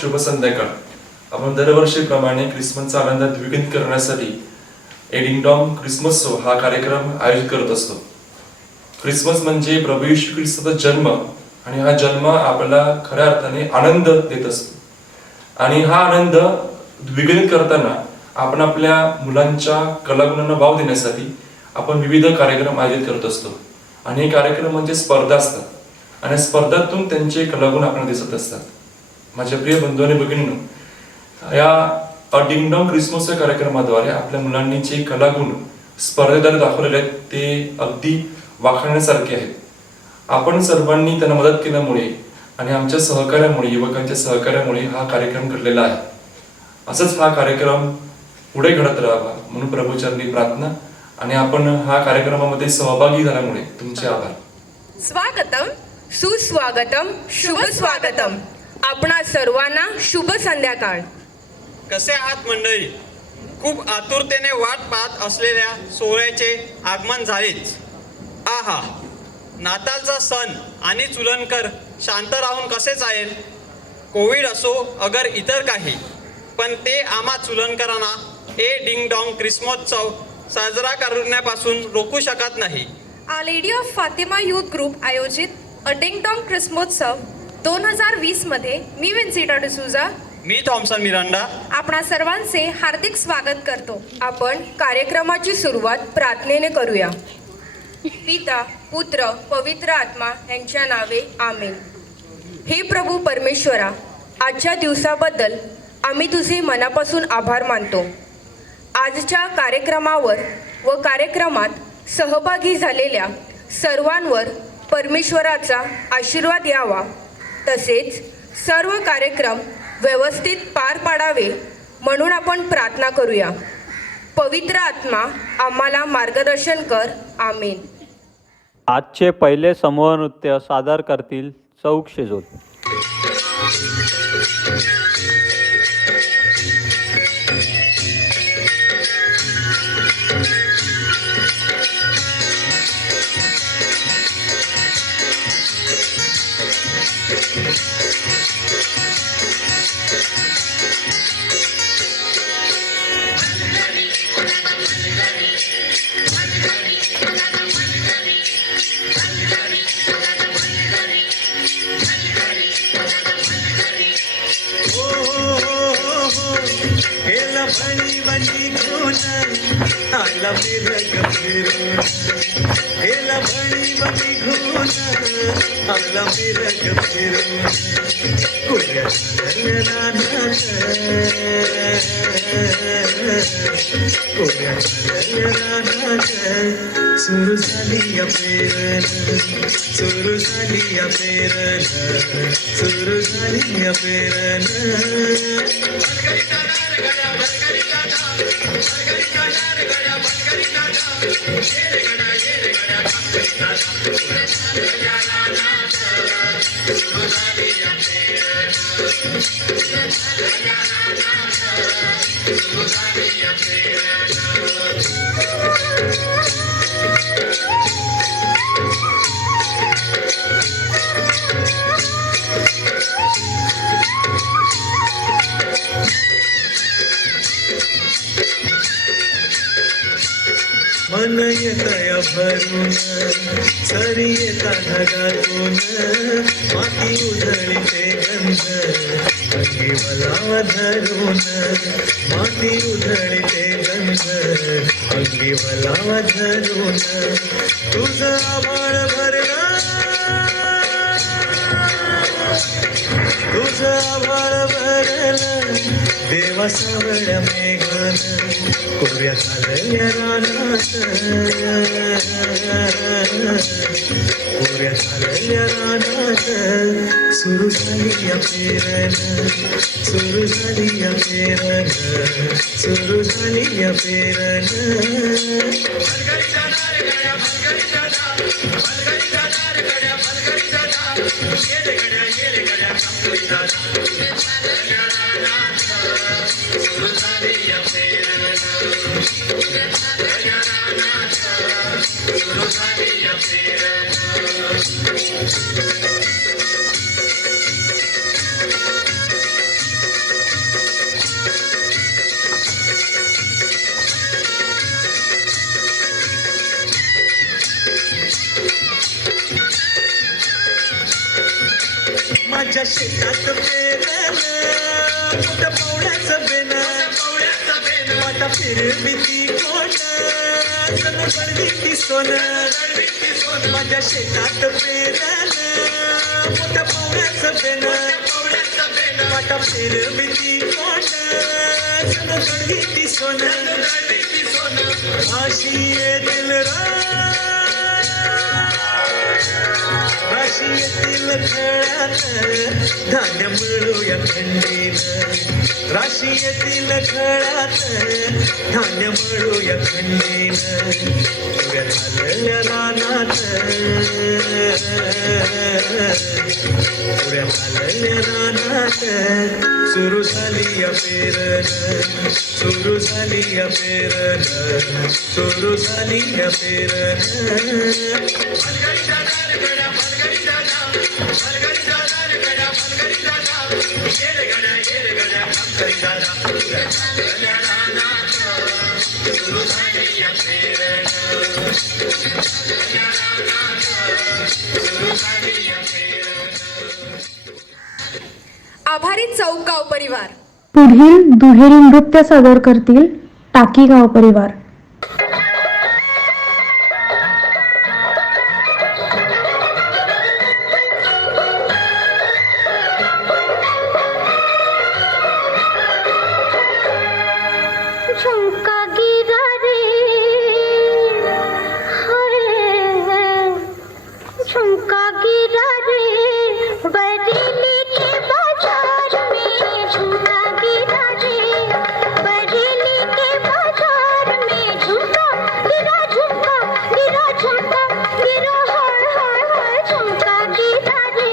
शुभ संध्याकाळ. आपण दरवर्षीप्रमाणे ख्रिसमसचा आनंद द्विगुणित करण्यासाठी एडिंगडॉम ख्रिसमस शो हा कार्यक्रम आयोजित करत असतो. ख्रिसमस म्हणजे प्रभू येशू ख्रिस्ताचा जन्म, आणि हा जन्म आपल्याला खऱ्या अर्थाने आनंद देत असतो. आणि हा आनंद द्विगुणित करताना आपण आपल्या मुलांच्या कलागुणांना वाव देण्यासाठी आपण विविध कार्यक्रम आयोजित करत असतो. आणि हे कार्यक्रम म्हणजे स्पर्धा असतात, आणि स्पर्धातून त्यांचे कलागुण आपल्याला दिसत असतात. माझ्या प्रिय बंधू आणि भगिनींनो, या डिंगडॉंग ख्रिसमसच्या कार्यक्रमाद्वारे आपल्या मुलांनी जे कलागुण स्पर्धेद्वारे दाखवलेले आहेत ते अगदी वाखाणण्यासारखे आहेत. आपण सर्वांनी त्यांना मदत केल्यामुळे आणि आमच्या सहकार्यामुळे, युवकांच्या सहकार्यामुळे हा कार्यक्रम घडलेला आहे. असंच हा कार्यक्रम पुढे घडत राहावा म्हणून प्रभूचरणी प्रार्थना. आणि आपण हा कार्यक्रमामध्ये सहभागी झाल्यामुळे तुमचे आभार. स्वागतम, सुस्वागतम, शुभ स्वागतम. आपणा सर्वांना शुभ संध्याकाळ. कसे आहात मंडळी? खूप आतुरतेने वाट पाहत असलेल्या सोहळ्याचे आगमन झालेच. आहा, नाताळचा सण आणि चुलनकर शांत राहून कसे चालेल? कोविड असो अगर इतर काही, पण ते आम्हा चुलनकरांना ए डिंग डॉंग ख्रिसमोत्सव साजरा करण्यापासून रोखू शकत नाही. Our lady of Fatima youth group आयोजित डिंग-डॉंग ख्रिसमोत्सव 2020 मध्ये मी विन्सिटा डिसूजा, मी थॉमसन मिरांडा आपणा सर्वांचे हार्दिक स्वागत करतो. आपण कार्यक्रमाची सुरुवात प्रार्थनेने करूया. पिता, पुत्र, पवित्र आत्मा यांच्या नावे आमेन. हे प्रभू परमेश्वरा, आजच्या दिवसाबद्दल आम्ही तुझे मनापासून आभार मानतो. आजच्या कार्यक्रमावर व कार्यक्रमात सहभागी झालेल्या सर्वांवर परमेश्वराचा आशीर्वाद यावा. तसेच सर्व कार्यक्रम व्यवस्थित पार पाडावे म्हणून आपण प्रार्थना करूया. पवित्र आत्मा आम्हाला मार्गदर्शन कर. आमेन. आजचे पहिले समूह नृत्य सादर करतील चौक शेजोल. आला मिरग फिरून, गेला भणी बनी घुन, आला मिरग फिरून, कुड्या झाल्या रानात, कुड्या झाल्या रानात, सुरू झाली या पेरण, सुरू झाली या पेरण, सुरू झाली या पेरण. मन येतया भरून, सरी येता ढगातून, माती उधळीते गंध, अंगी वलावा धरून, माती उधळीते गंध, अंगी वलावा धरून, तुझं आभाळ भरलं, तुझं आभाळ भरलं, देवा सावळ्या मेघन, कोऱ्या झालेल्या रानात, कोऱ्या झालेल्या रानात, सुरू झाली या पेरण, सुरू झाली या पेरण, सुरू झाली या पेरण. माझ्या शेतात पेरलं कुठं पवड्याचं बेन वाटा फिरवी ती कोण जणू गडवी ती सोनं माझ्या शेतात पेरलं कुठं पवड्याचं बेन वाटा फिरवी ती कोण जणू गडवी ती सोनं अशी येतील राशी येतील खळ्यात धान्य मिळूया खंडीन राशी येतील खळ्यात धान्य मिळूया खंडीन उड्या झालेल्या रानात उड्या झालेल्या रानात सुरू झाली या पेरण सुरू झाली या पेरण सुरू झाली या पेरण आभारी चौक गाव परिवार. पुढील दुहेरी नृत्य सादर करतील टाकी गाव परिवार. झुमका गिरा रे हाय झुमका गिरा रे बरेली के बाजार में झुमका गिरा रे बरेली के बाजार में झुमका गिरा झुमका गिरा हाय हाय हाय झुमका गिरा रे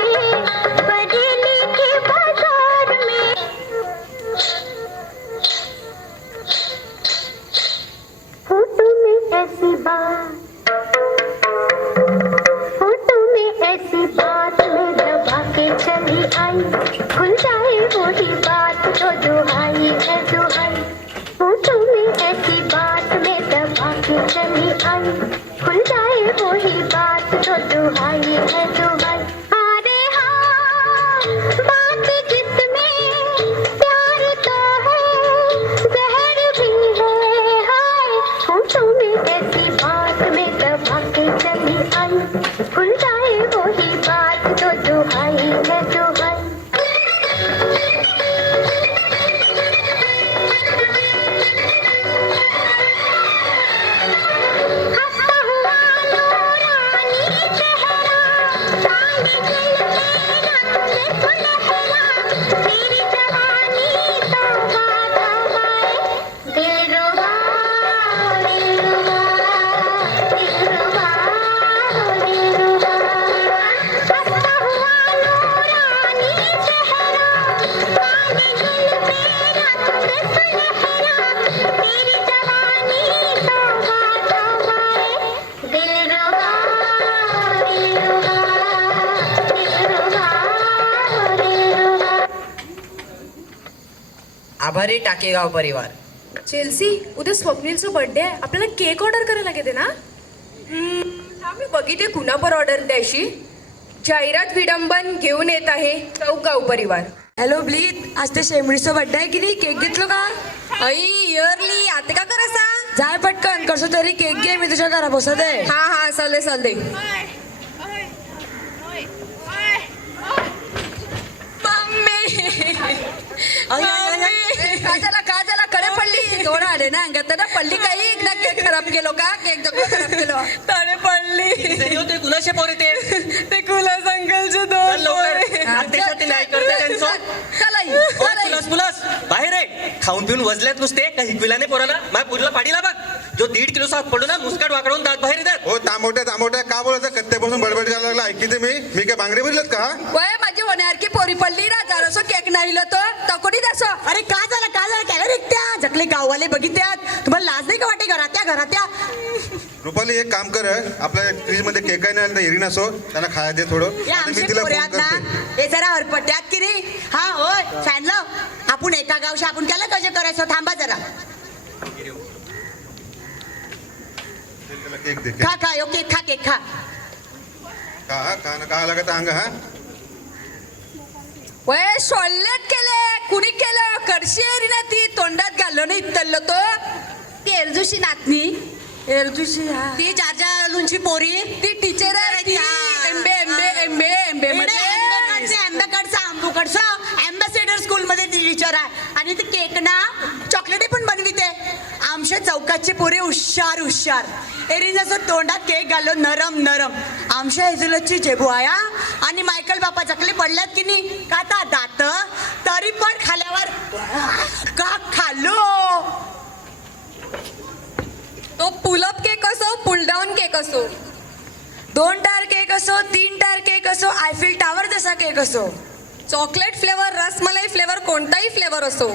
बरेली के बाजार में फोटो में ऐसी बात में दबा के चली आई खुल जाए वही बात तो दुहाई है दुहाई फोटो में ऐसी बात में दबा के चली आई खुल जाए वही बात तो दुहाई है दुहाई अरे हाँ बात जिसमें प्यार तो है जहर भी है हाय फोटो में ऐसी बात में दबा के चली आई खुल जाए वही बात तो दुहाई है दुहाई हंसता हुआ नूरानी चेहरा काले दिल मेरा तुझे सुनहरा तेरी जवानी तो बात हवाए दिल रुबा दिल रुबा दिल रुबा दिल रुबा हंसता हुआ नूरानी चेहरा काले दिल मेरा तुझे सुनहरा तेरी जवानी तो बात हवाए दिल रुबा दिल रुबा दिल रुबा दिल रुबा आभारी टाकेगाव परिवार. चेल्सी, उद्या स्वप्नीलचा बर्थडे आहे. आपल्याला केक ऑर्डर करायला लागेल ना. मी बघितले कुणापर ऑर्डर द्यायची. जाहिरात विडंबन घेऊन येत आहे चौक गाव परिवार. हॅलो ब्लीत, आज ते शेमडीचं बड्डे आहे की नाही? केक घेतलो का? आई इयरली आता का करायचा. जाय पटकन, कसं तरी केक घे, मी तुझ्या घरा बसत आहे. हा चालते. काजाला कडे पडली दोन आले ना अंगात ना पडली काही एकदा केक खराब केलो का? केक जगलो खराब केलो तडे पडली. ते कुणाचे पोरे ते कुलास अंकलचे दोन बाहेर आहे. खाऊन पिऊन वजल्यात नुसते काही हिकविलाने पोराला माझ्या पुरीला पाडीला बघ. जो 1.5 किलो साप पडू ना मुस्काट वाकडून दात बाहेर येतात. हो तांबोट्या का बोलायचं? कत्त्यापासून बडबड करायला लागला. ऐकिते मी काय बांगडे भरलेत का? वय माझी होण्यासारखी पोरी पडली ना जरासो केक नाही तो तकोडी द्यासो. अरे का झालं काय रिक्त्या जगले गाववाले बघितल्यात. तुम्हाला लाज नाही का वाटे घरात्या रुपाली एक काम कर, आपल्या फ्रीज मध्ये केक आहे ना एरी नसो त्यांना खायला दे थोडं. मी तिला फोन करते. हे जरा हरपट्यात की रे. हा होय फॅन लाव. आपण एका गावशी आपण त्याला कसे करायचं? थांबा जरा. केक दे. खा केक खा. का लागत अंग हा वय सोडलेत केले कुणी केलं कडशी एरी ना ती तोंडात घाललो नाही इतरलो तो ती एरजुशी नातनी एरजुशी ती जाजा लुंची पोरी ती टीचर आहे ती एमबे एमबे एमबे एमबे मध्ये आंबूकडचा अँबॅसेडर स्कूल मध्ये ती टीचर आहे आणि ती केक ना चॉकलेटी पण बनविते आमच्या चौकातची पोरी हुशार हुशार एरिनाचं तोंडात केक घालो नरम नरम आमच्या हेजुलची जेबू आया आणि मायकल बापा चकली पडल्यात की नाही का ता दात तरी पण खाल्यावर का खाल्लो तो पुलअप केक असो पुल डाऊन केक असो 2 टायर केक असो 3 टायर केक असो आयफिल टावर जसा केक असो चॉकलेट फ्लेवर रसमलाई फ्लेवर कोणताही फ्लेवर असो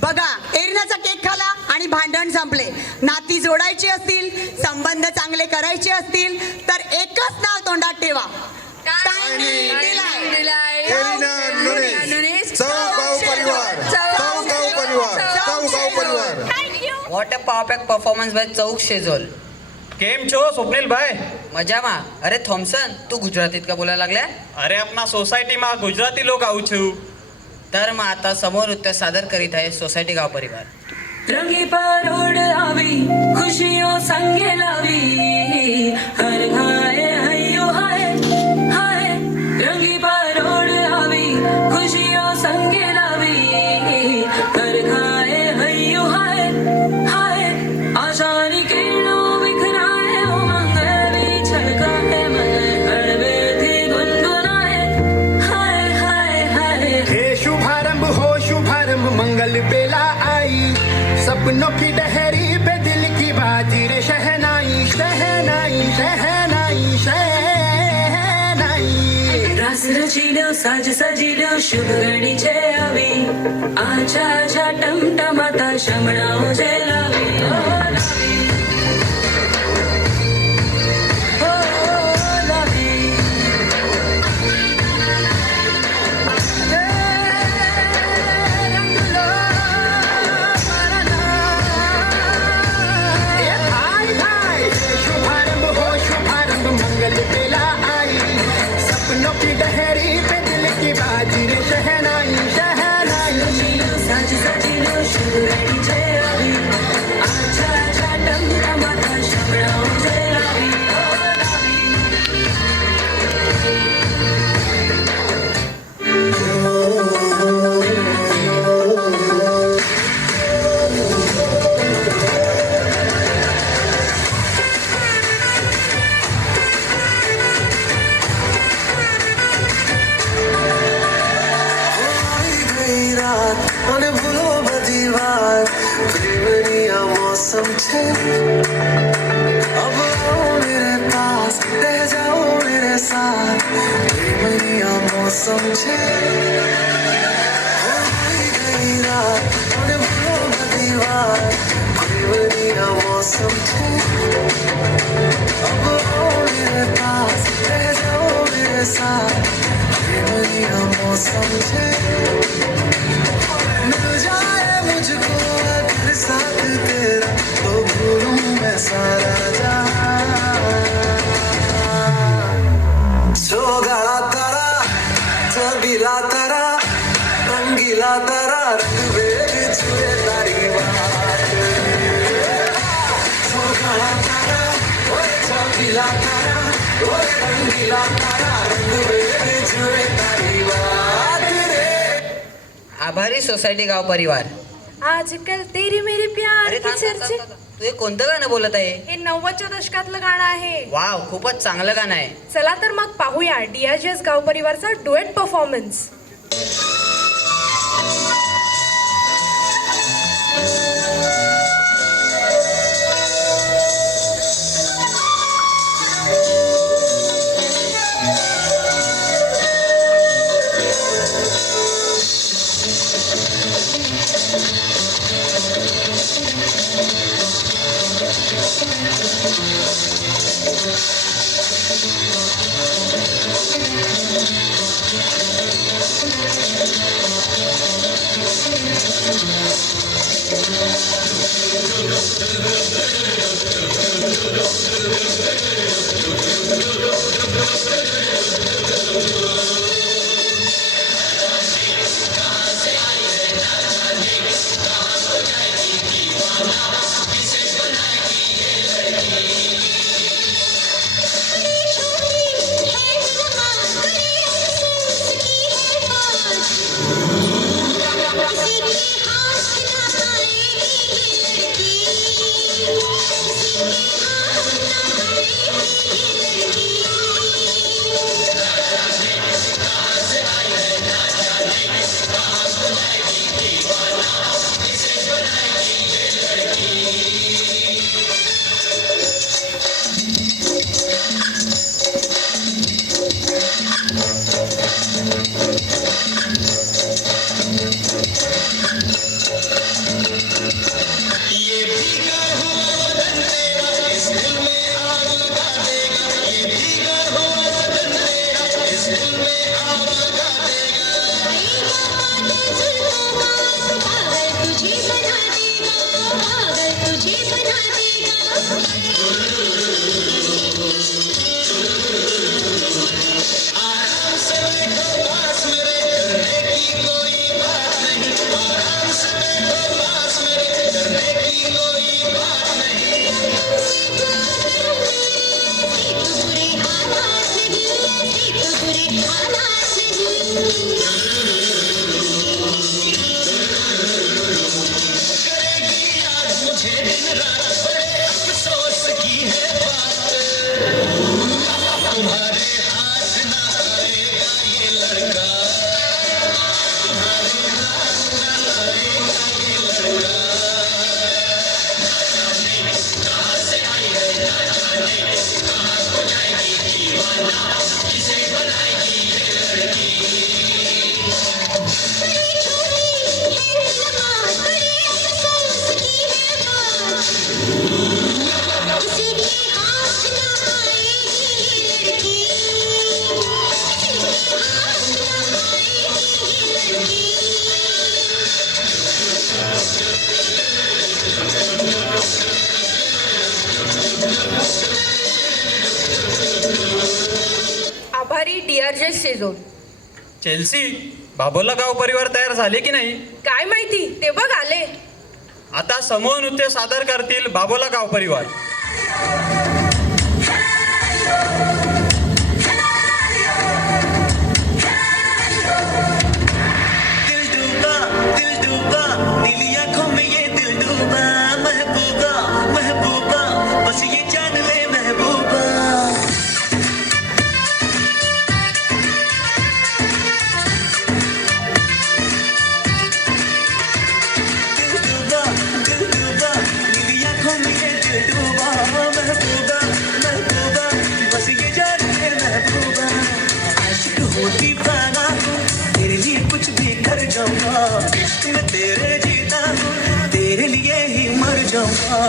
बघा एरिनाचा केक खाला आणि भांडण संपले नाती जोडायची असतील संबंध चांगले करायचे असतील तर एकच नाव तोंडात ठेवा एरिना नुनेस चौगाव परिवार चौगाव परिवार चौगाव परिवार what a perfect performance by चौक शेजोल केम छो स्वप्नील भाई मजामा अरे थॉम्सन तू गुजरातीत का बोलायला लागल्या अरे अपना सोसायटी में गुजराती लोग आऊ छू तर मग आता समोर नृत्य सादर करीत आहे सोसायटी गाव परिवार रंगी परोड आवी खुशियों संगे लावी हर घाए हयो हाय हाय रंगी परोड आवी खुशियों संगे लावी हर घाए हयो हाय हाय आशानी किरणों बिखराए उमंग भी छलकाए मन हड़बे थी गुनगुनाए हाय हाय हाय हे शुभारंभ हो शुभारंभ मंगल बेला आई सपनों की डहरी पे दिल की बाजी रे शहनाई शहनाई शहनाई शहनाई रास रचिलो साज सजिलो शुभ घडीचे आवी आछा आछा टमटमाता शमणाओ जे लावी ओ लावी ओ लावी शुभारंभ हो शुभारंभ मंगल बेला आई सपनों की डहरी पे दिल की बाजी रे शहनाई शहनाई साज सजिलो शुभ घडीचे आवी आछा आछा टमटमाता शमणाओ जे लावी ओ लावी મને ભૂલો બધી વાત પ્રેમની આ મૌસમ છે अब आओ मेरे पास रह जाओ मेरे साथ प्रेमनी आ मौसम છે आई गई रात મને ભૂલો બધી વાત પ્રેમની આ मौसम છે अब आओ मेरे पास रह जाओ मेरे साथ प्रेमनी आ मौसम છે मिल जाए मुझको अगर साथ तेरा तो भूलूं मैं सारा जहां सोगळा तारा छबीला तारा रंगीला तारा रंगवेल जुए तारी बात सोगळा तारा ओए छबीला तारा ओए रंगीला तारा रंगवेल जुए तारी बात रे आभारी सोसायटी गाव परिवार आजकल तेरी मेरी प्यार अरे की थांब, थांब, चर्चे थांब, थांब. तू हे कोणतं गाणं बोलत आहे हे 90च्या दशकातलं गाणं आहे वाव खूपच चांगलं गाणं आहे चला तर मग पाहूया डीआरजीएस गाव परिवारचा डुएट परफॉर्मन्स आभारी DRJ शेजोल. चेल्सी, बाबोला गाव परिवार तयार झाले की नाही? काय माहिती, ते बघ आले. आता समूह नृत्य सादर करतील बाबोला गाव परिवार. दिल डूबा नीली आंखों में ये दिल डूबा महबूबा महबूबा बस ये जान ले महबूबा दिल डूबा नीली आंखों में ये दिल डूबा महबूबा महबूबा बस ये जान ले महबूबा आशिक हो दीवाना हूँ तेरे लिए कुछ भी कर जाऊंगा इश्क में तेरे जीता हूँ तेरे लिए ही मर जाऊंगा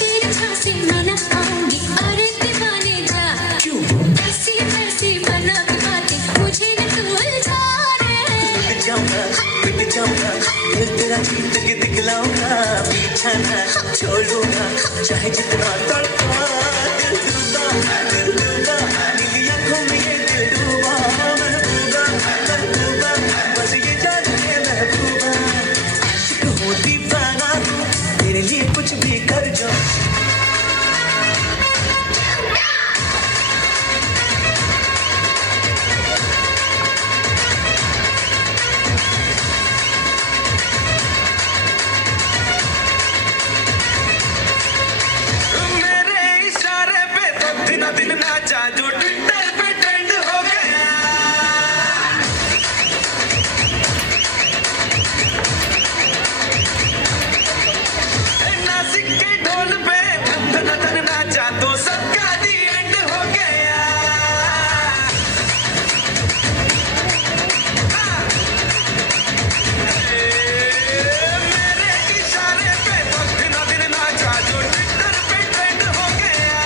तेरे झांसे में न आऊंगी अरे दीवाने जा क्यों ऐसी वैसी बना के बातें मुझे न तू उलझा रे मिट जाऊंगा दिल तेरा जीत के दिखलाऊंगा पीछा ना छोड़ूंगा चाहे जितना तड़पा दिल डूबा नीली आंखों में ये दिल डूबा महबूबा महबूबा बस ये जान ले महबूबा आशिक हो दीवाना हूँ तेरे लिए कुछ भी कर जाऊं मेरे इशारे पे तो दिन दिन नाचा जो ट्विटर पे ट्रेंड हो गया नासिक के ढोल पे धन धन नाचा तो सबका दी एंड हो गया मेरे इशारे पे तो दिन दिन नाचा जो ट्विटर पे ट्रेंड हो गया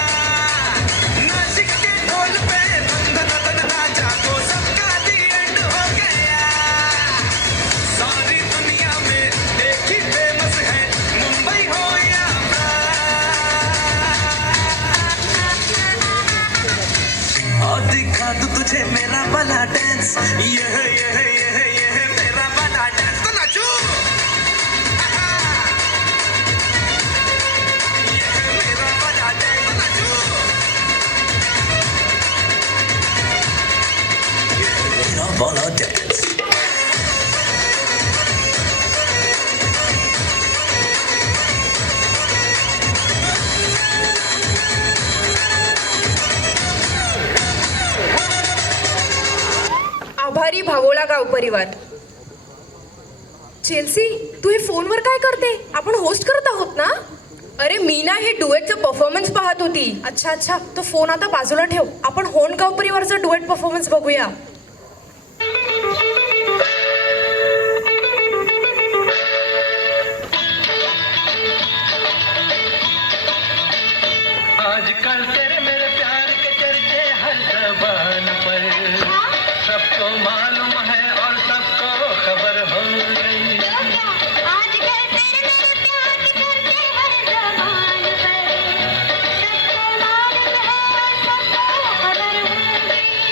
नासिक के ढोल पे धन धन नाचा तो सबका दी एंड हो गया सारी दुनिया में एक ही फेमस है मुंबई हो या और दिखा दूं तुझे मेरा वाला डांस ये मेरा वाला डांस तो नाचो ये मेरा वाला डांस तो नाचो ये मेरा वाला डांस आभारी भावोला गाव परिवार. चेल्सी, तू हे फोनवर काय करते? आपण होस्ट करत आहोत ना? अरे मी ना हे डुएटचं परफॉर्मन्स पाहत होती. अच्छा, तो फोन आता बाजूला ठेव. आपण होन गाव परिवारचा डुएट परफॉर्मन्स बघूया. आजकल तेरे मेरे प्यार के चर्चे हर जबान पर सबको मालूम है और सबको खबर हो गई आज कल तेरे मेरे प्यार की चर्चे हर ज़बान पर सबको मालूम है और सबको खबर हो गई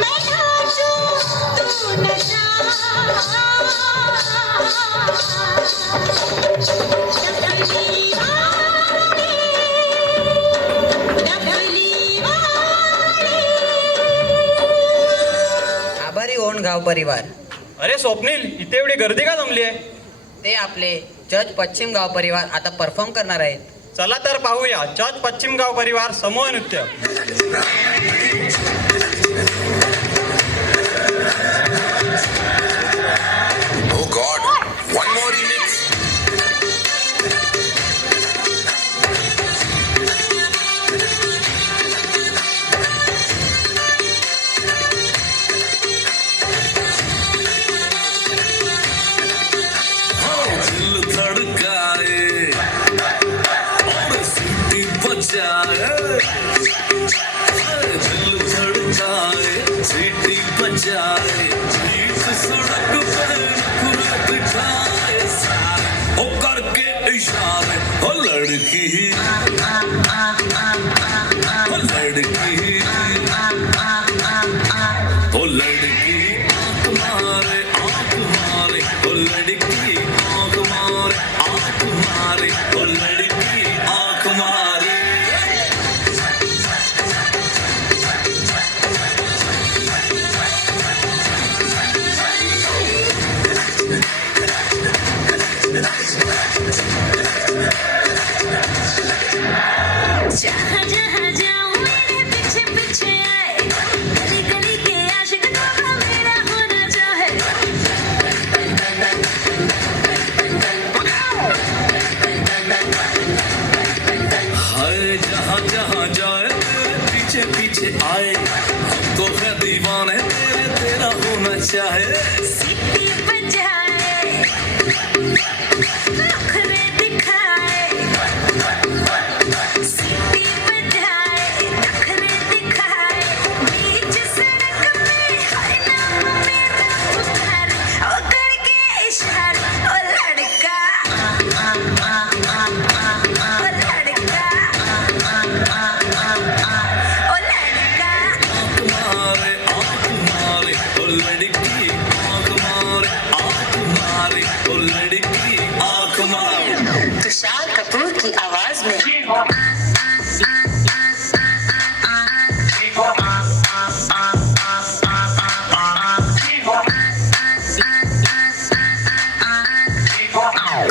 मैं नाचूं तू नचा डबली आभारी ओण गाव परिवार. अरे स्वप्नील, इथे एवढी गर्दी का जमली आहे? ते आपले जज पश्चिम गाव परिवार आता परफॉर्म करणार आहेत. चला तर पाहूया जज पश्चिम गाव परिवार समूह नृत्य. Oh God, one more remix. दिल धड़काए और सीटी बजाए, दिल धड़काए सीटी बजाए, बीच सड़क पर खुरा दिखाए सारे ओ करके इशारे. ओ लड़की ओ लड़की ओ लड़की आंख मारे आंख मारे, ओ लड़की आंख मारे आंख मारे, ओ लड़की आंख मारे. जहाँ जहाँ जाऊँ मेरे पीछे पीछे आए, गली गली के आशिक तो मेरा होना चाहे. हाय जहाँ जहाँ जाए तेरे पीछे पीछे आए, तो है दीवाने तेरे तेरा होना चाहे. सीटी बजाए, नखरे दिखाए, सीटी बजाए, नखरे दिखाए, बीच सड़क पे हाय नाम मेरा पुकारे, ओ करके इशारे. ओ लड़का ओ लड़का ओ लड़का आंख मारे आंख मारे, ओ लड़की आंख मारे आंख मारे, ओ लड़की आंख मारे. तुषार कपूर की आवाज में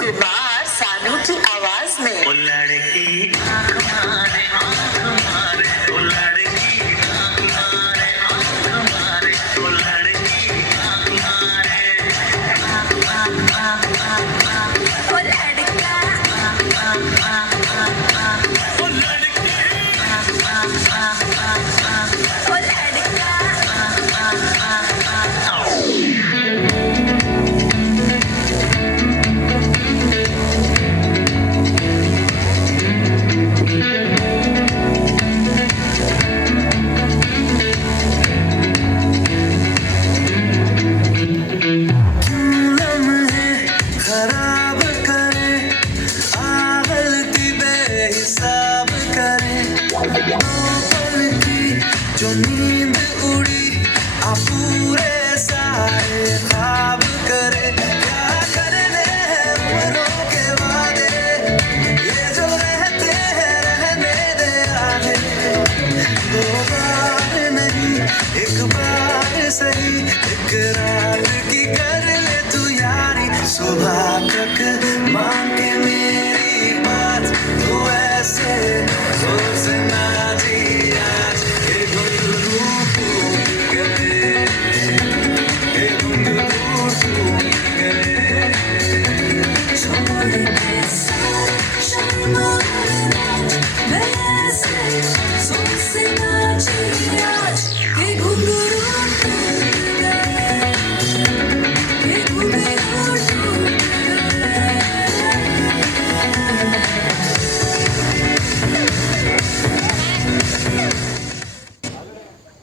कुमार सानू की आवाज में ओ लड़की आंख मारे आंख मारे, ओ लड़की आंख मारे आंख मारे, ओ लड़की आंख मारे. ओ लड़का ओ लड़की ओ लड़का लम्हे खराब करे, गलती बेहिसाब करे. दो पल की जो नींद उड़ी, आ पूरे सारे ख्वाब करे. क्या करने हैं उम्रों के वादे, ये जो रहते हैं रहने दे आधे. दो बार नहीं एक बार सही, इकरार की कर ले तू यारी. सुबह तक मान के मेरी बात, तू ऐसे सोच ना जी आज. ये घुंघरू टूट गए, ये घुंघरू टूट गए.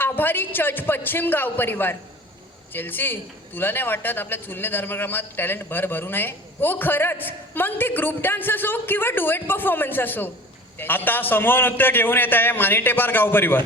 आभारी चर्च पश्चिम गाव परिवार. चेल्सी, तुला नाही वाटत आपल्या चुलने धर्मक्रमात टॅलेंट भर भरू नये? हो खरंच, मग ते ग्रुप डान्स असो किंवा डुएट परफॉर्मन्स असो. आता समूह नृत्य घेऊन येत आहे मानिटेपार गाव परिवार.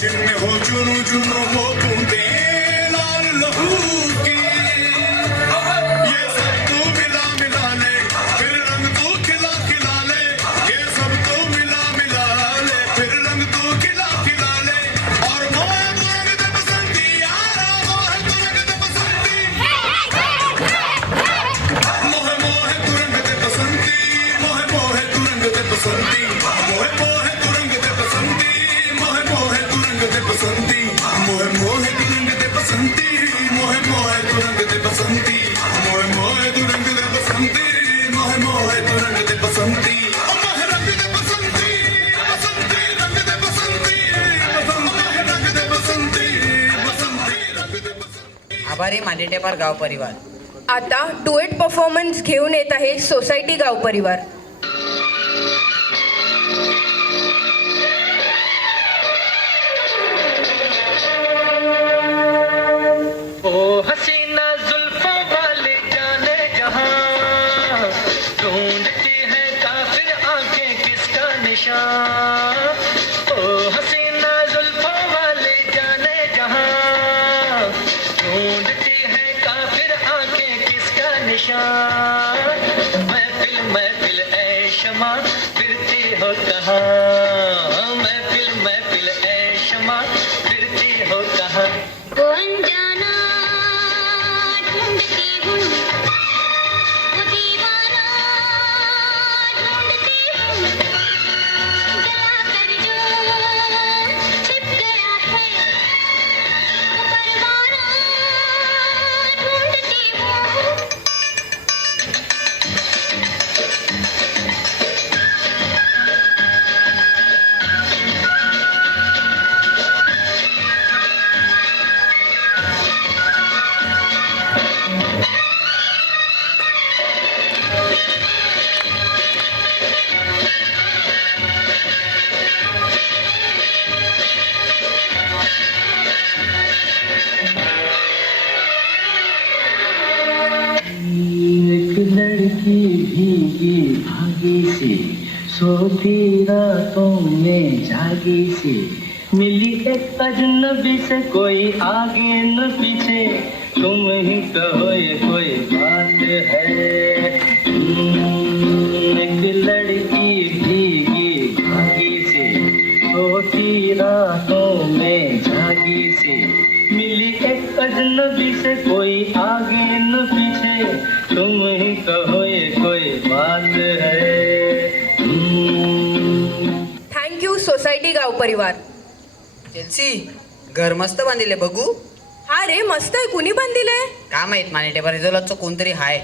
जिनमें हो जुनू जुनू हो बूंदे लाल लहू की, ये सब तू मिला मिला ले, फिर रंग तू खिला खिला ले, ये सब तू मिला मिला ले, फिर रंग तू खिला खिला ले, और मोह तुरंग दे बसंती यारा, मोह तुरंग दे बसंती, मोह मोह तुरंग दे बसंती, मोह मोह तुरंग दे बसंती, मोह मोह तुरंग दे बसंती, मोह मोह तुरंग दे बसंती, मोह मोह तुरंग दे बसंती, मोह मोह तुरंग दे बसंती, मोह मोह तुरंग दे बसंती, मोह मोह तुरंग दे बसंती, मोह रंग दे बसंती, बसंती रंग दे बसंती, बसंती रंग दे बसंती, बसंती रंग दे बसंती. आभारी मानिटेपार गाव परिवार. आता डुएट परफॉर्मन्स घेऊन येत आहे सोसायटी गाव परिवार. ओ हसीना जुल्फों वाले जाने जहां, ढूंढती है काफिर आंखें किसका निशान. ओ हसीना जुल्फों वाले जाने जहां, ढूंढती है काफिर आंखें किसका निशान. महफिल महफिल ऐ शमा फिरती हो कहाँ, महफिल महफिल ऐ शमा फिरती हो कहाँ. कौन जाना ढूंढती हूँ, वो दीवाना ढूंढती हूँ, जला कर जो छिप गया है, वो परवाना ढूंढती हूँ. भीगी भागी सी सोती रातों में जागी सी मिली एक अजनबी से कोई आगे न पीछे तुम ही कहो ये कोई बात है एक लड़की भीगी भागी सी सोती रातों में जागी सी मिली एक अजनबी से कोई आगे न पीछे तुम ही कहो ये कोई बात है थँक्यू सोसायटी गाव परिवार. चेल्सी घर मस्त बांधिले बघू. हा रे मस्त आहे. कुणी बांधिले का माहित मानिटेपर रिझोलचं कोणतरी हाय.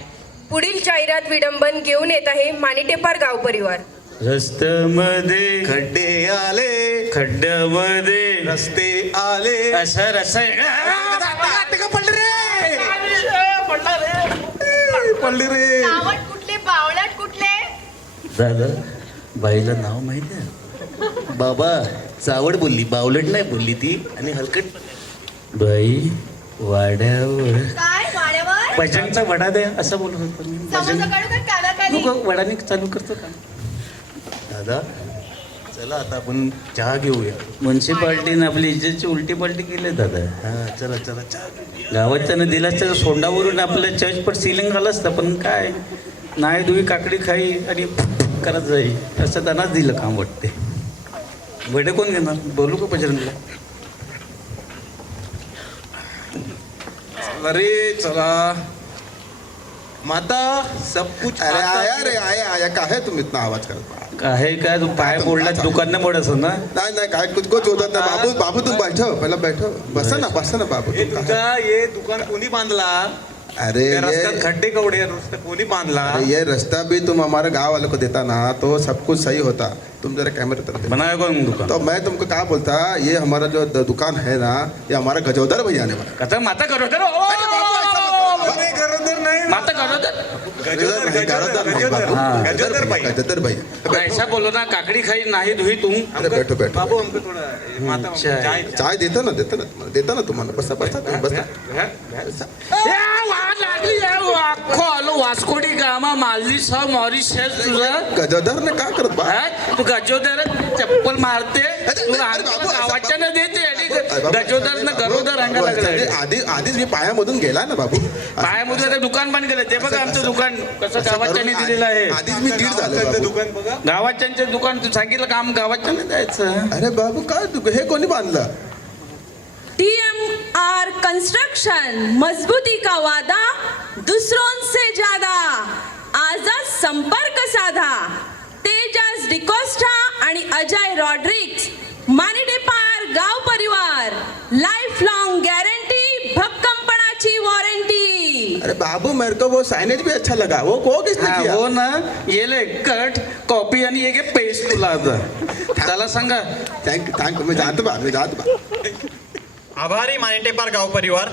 पुढील जाहिरात विडंबन घेऊन येत आहे मानिटेपार गाव परिवार. रस्त्यामध्ये खड्डे आले खड्ड्यामध्ये रस्ते आले असं पडली रे कुठले बावळट कुठले दादा बाईला नाव माहिती आहे बाबा चावड बोलली बावलट नाही बोलली ती आणि हलकट बाई वाड्यावर काय वाड्यावर भजनचा वडा दे असं बोलत होतो मी भजन नको वडाने चालू करतो का दादा चला आता आपण चहा घेऊया म्युन्सिपाल्टीने आपली इज्जतची उलटी पलटी केली दादा हा चला चला चहा गावात त्यानं दिलास त्याच्या सोंडावरून आपलं चर्च पर सिलिंग आलं असतं पण काय नाही दुई काकडी खाई आणि करत जाई असं त्यांनाच दिलं काम वाटते वडे कोण घेणार बोलू का बजरंगला अरे चला माता सब कुछ अरे आया रे आया आया काय तुम्ही इतना आवाज करता आहे काय तू पाय बोलला दुकान नाही पडत ना नाही नाही काय कुछ कुछ होता था बाबू बाबू तुम बैठो पहले बैठो बसा ना बाबू तुम कहा ये दुकान कोणी बांधला. अरे रस्त्यात ये खड्डे कवडे रस्ता कोणी बांधला. अरे ये रास्ता भी तुम हमारे गांव वालों को देता ना तो सब कुछ सही होता. तुम जरा कैमरे तरफ देखो. बनाया कौन दुकान तो मैं तुमको क्या बोलता ये हमारा जो दुकान है ना ये हमारा गजोदर भैया ने बनाया. कथा माता गरोदर माता गजोदर भैया ऐसा बोलो ना काकड़ी खाई नाही धुई तुम अरे बैठो बैठो बाबू हमको थोड़ा माता चाय देता ना तुम्हाला बसा बसा वास्कोडी गामा मालदी सह मॉरिशस तुझं गजोदर ने काय करत बा तू गजोदर चप्पल मारते गावाच्या न देते गजोदर न गरोदर अंगा लागला आधीच मी पायामधून गेला ना बाबू पायामध्ये आता दुकान बंद केलं ते बघा आमचं दुकान कसं गावाच्याने दिलेलं आहे आधीच मी दीड झालं दुकान बघा. गावाच्यांचे दुकान तू सांगितलं काम गावाच्याने द्यायचं अरे बाबू काय हे कोणी बांधलं TMR कंस्ट्रक्शन मजबूती का वादा दूसरों से ज्यादा आजच संपर्क साधा. तेजस डिकोस्टा आणि अजय रॉड्रिक्स मानिटेपार गाव परिवार लाइफ लॉन्ग गॅरंटी भक्कमपणाची वॉरंटी. अरे बाबू मेरे को वो साइनेज भी अच्छा लगा वो किसने किया हो ना ये ले कट कॉपी आणि एक पेस्ट तुला आता त्याला सांगा थँक्यू मी जातो बा आभारी मानिटेपार गाव परिवार.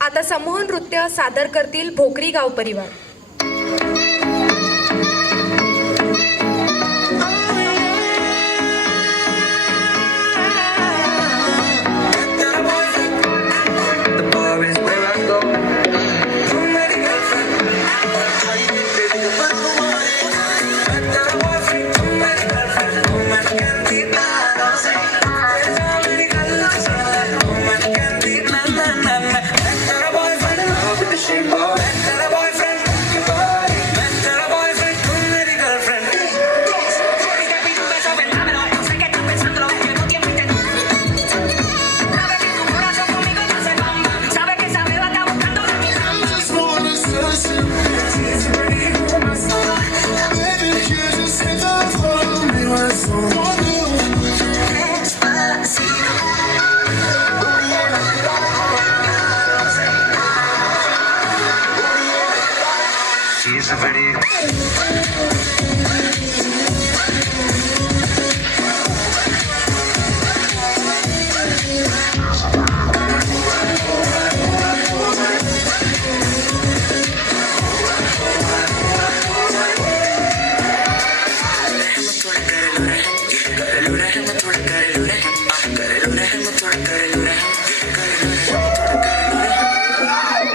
आता समूह नृत्य सादर करतील भोकरी गाव परिवार.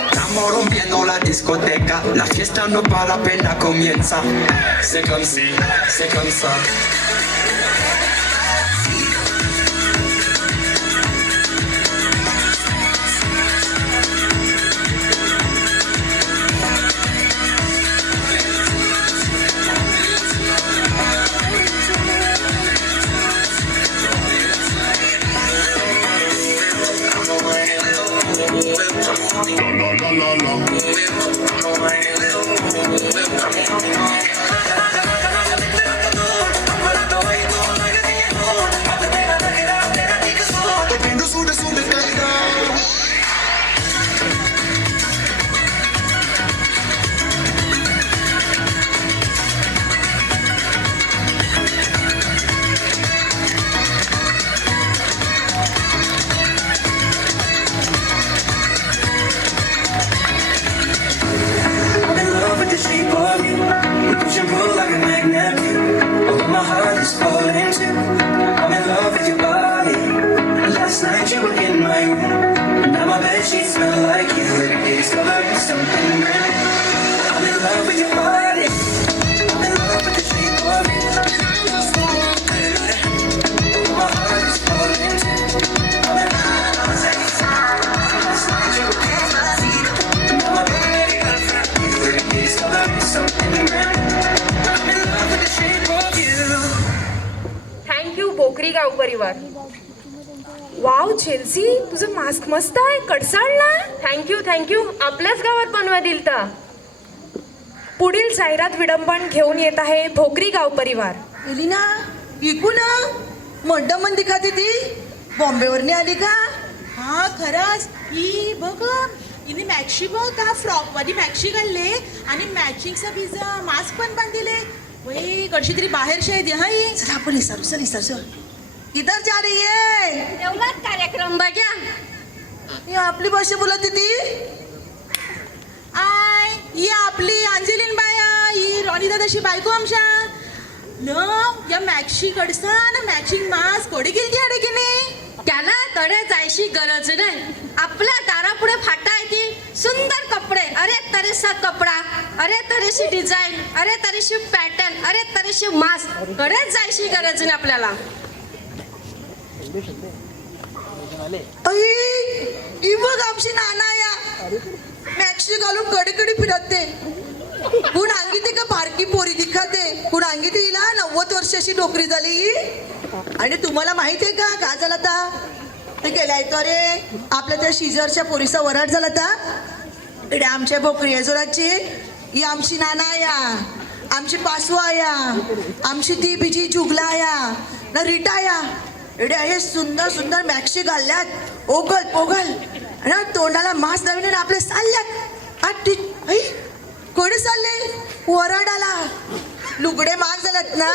Estamos rompiendo la discoteca, la fiesta no para, apenas comienza. C'est comme si, c'est comme ça. I'm in love with the shape of you. You push and pull like a magnet. Although my heart is falling too. I'm in love with your body. Last night you were in my room. Now my bed sheets smell like you. Every day's covered in something new. I'm in love with your body. I'm in love with the shape of you. Although my heart is falling too. I'm in love with last night you were in my room. Now my bed thank you बोकरी गाव परिवार. Wow Chelsea, तुझं mask मस्त आहे, कडसाळला. Thank you आपल्याच गावात बनवा दिलता. पुढील जाहिरात विडंबन घेऊन येत आहे भोकरी गाव परिवार. एलिना विकू ना मोठं मन दिखाती ती बॉम्बेवरनी आली का? हा खरंच ही बघ हिने मॅक्सी बघ का फ्रॉक वाली मॅक्सी घालले आणि मॅचिंगचा पिझ्झा मास्क पण बांधिले. वही कशी तरी बाहेर शायद हाय. चल आपण विसरसो किधर जा रही है? देवलात कार्यक्रम बघा. ही आपली भाषा बोलत ती. आय ही आपली अंजलीन बाया ही रॉनी दादाशी बायको आमच्या न या मॅक्सी कडसान मॅचिंग मास्क कोडी गेलती अडे की नाही. त्याला तडे जायची गरज नाही. आपल्या दारापुढे फाटा येते सुंदर कपडे. अरे तरेसा कपडा, अरे तरेशी डिझाईन, अरे तरेशी पॅटर्न, अरे तरेशी मास्क. कडेच जायची गरज नाही आपल्याला. ही बघ आमची नाना या मॅक्सी घालून कडे फिरते. कुण अंगीते का बारकी पोरी दिखाते. कुण अंगीते हिला 90 वर्षाची नोकरी झाली. आणि तुम्हाला माहिती आहे का काय झालं आता ते गेल्या तो रे आपल्या त्या शिजरच्या पोरीचा वराट झाला आता. इकडे आमच्या भोकरी जोराची ही आमची नाना या, आमची पासवा या, आमची ती बिजी जुगला या ना रीटा या. एवढे हे सुंदर मॅक्सी घालल्यात ओघल पोघल ना तोंडाला मास्क नवीन आपले चालल्यात. कोणी चालले वराडाला लुगडे माग झालात ना.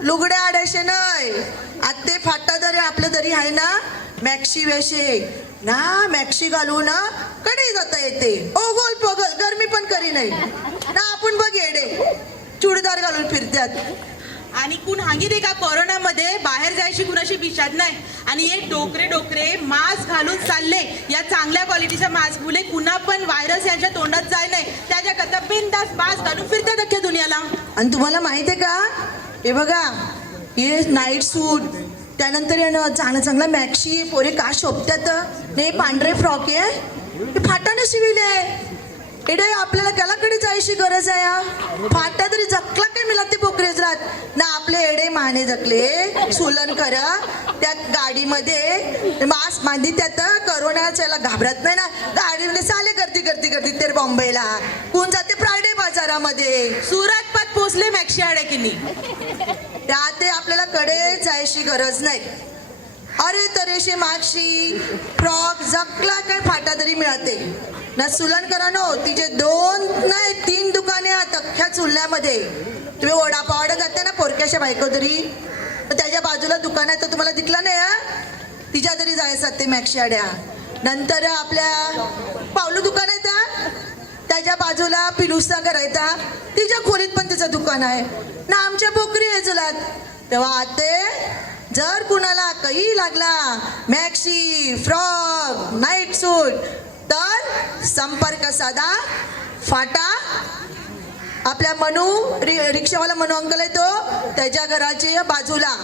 लुगडे आडायचे नाही आते फाटा तरी आपलं तरी आहे ना. मॅक्सी वेशे ना मॅक्सी घालू ना कडे जाता येते. ओघल पोघल गरमी पण करी नाही ना. आपण बघ येडे चुडीदार घालून फिरतात. आणि कुण सांगितले का कोरोनामध्ये बाहेर जायची कुणाची बिचार नाही. आणि हे डोकरे मास्क घालून चालले. या चांगल्या क्वालिटीचा मास्क मुले कुणा पण व्हायरस यांच्या तोंडात जाय नाही त्याच्याकरता बिनधास्त मास्क घालून फिरतात अख्ख्या दुनियाला. आणि तुम्हाला माहिती आहे का हे बघा हे नाईट सूट त्यानंतर यानं चांगला मॅक्सी पोरे का शोभत्यात. हे पांढरे फ्रॉक आहे हे फाटाने शिविले. एडे आपल्याला त्यालाकडे जायची गरज आहे. फाटा तरी जकला काय मिळत ते बोकरेच राहत ना. आपले एडे माने जकले सुलन करा त्या गाडीमध्ये मास्क बांधी त्यात करोनाच्याला घाबरत नाही ना. गाडीमध्ये चाले करती ते बॉम्बेला कोण जाते फ्रायडे बाजारामध्ये. सुरत पात पोचले मॅक्सी आडे की त्या ते आपल्याला कडे जायची गरज नाही. अरे तरेशे मागशी फ्रॉक जकला काय फाटा तरी मिळते ना. सुलन करा नो तिचे 2 नाही 3 दुकाने आहेत अख्ख्या चुलण्यामध्ये. तुम्ही वडापावडा जाते ना पोरक्याच्या बायको तरी त्याच्या बाजूला दुकान आहे तर तुम्हाला दिसला नाही हा. तिच्या तरी जायचं ते मॅक्सी आड्या. नंतर आपल्या पावलं दुकान आहे त्याच्या बाजूला पिलुसा करायचा तिच्या खोलीत पण तिचं दुकान आहे ना. आमच्या बोकरी आहे चुलात. तेव्हा आते जर कुणाला काही लागला मॅक्सी फ्रॉक नाईट सूट तर संपर्क साधा. फाटा आपल्या रिक्षावाला मनू अंकल आहे तो त्याच्या घराच्या बाजूला.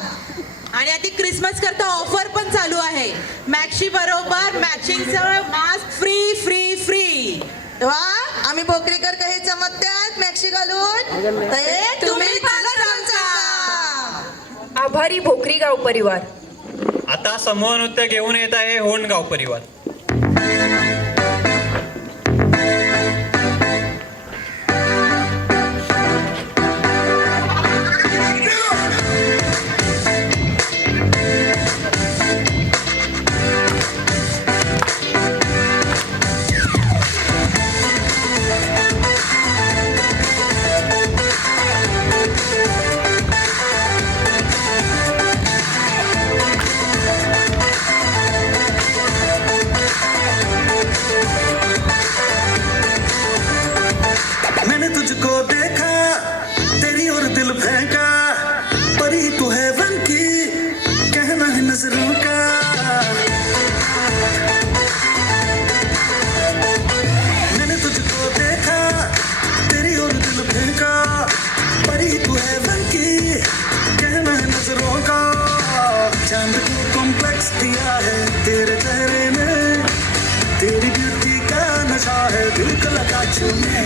आणि आता क्रिसमस करता ऑफर पण चालू आहे. मॅक्सी बरोबर मॅचिंगचं मास्क फ्री फ्री फ्री. वा आम्ही बोकरीकर काही चमकतात मॅक्सी घालून. तुम्ही आभारी भोकरी गाव परिवार. आता समूह नृत्य घेऊन येत आहे होंड गाव परिवार. मैंने तुझको देखा तेरी और दिल फेंका परी तू है वन की कहना है नजरों का. मैंने तुझको देखा तेरी और दिल फेंका परी तू है वन की कहना है नजरों का. चांद को कॉम्प्लेक्स दिया है तेरे चेहरे में तेरी ब्यूटी का नशा है दिल को लगा छूने.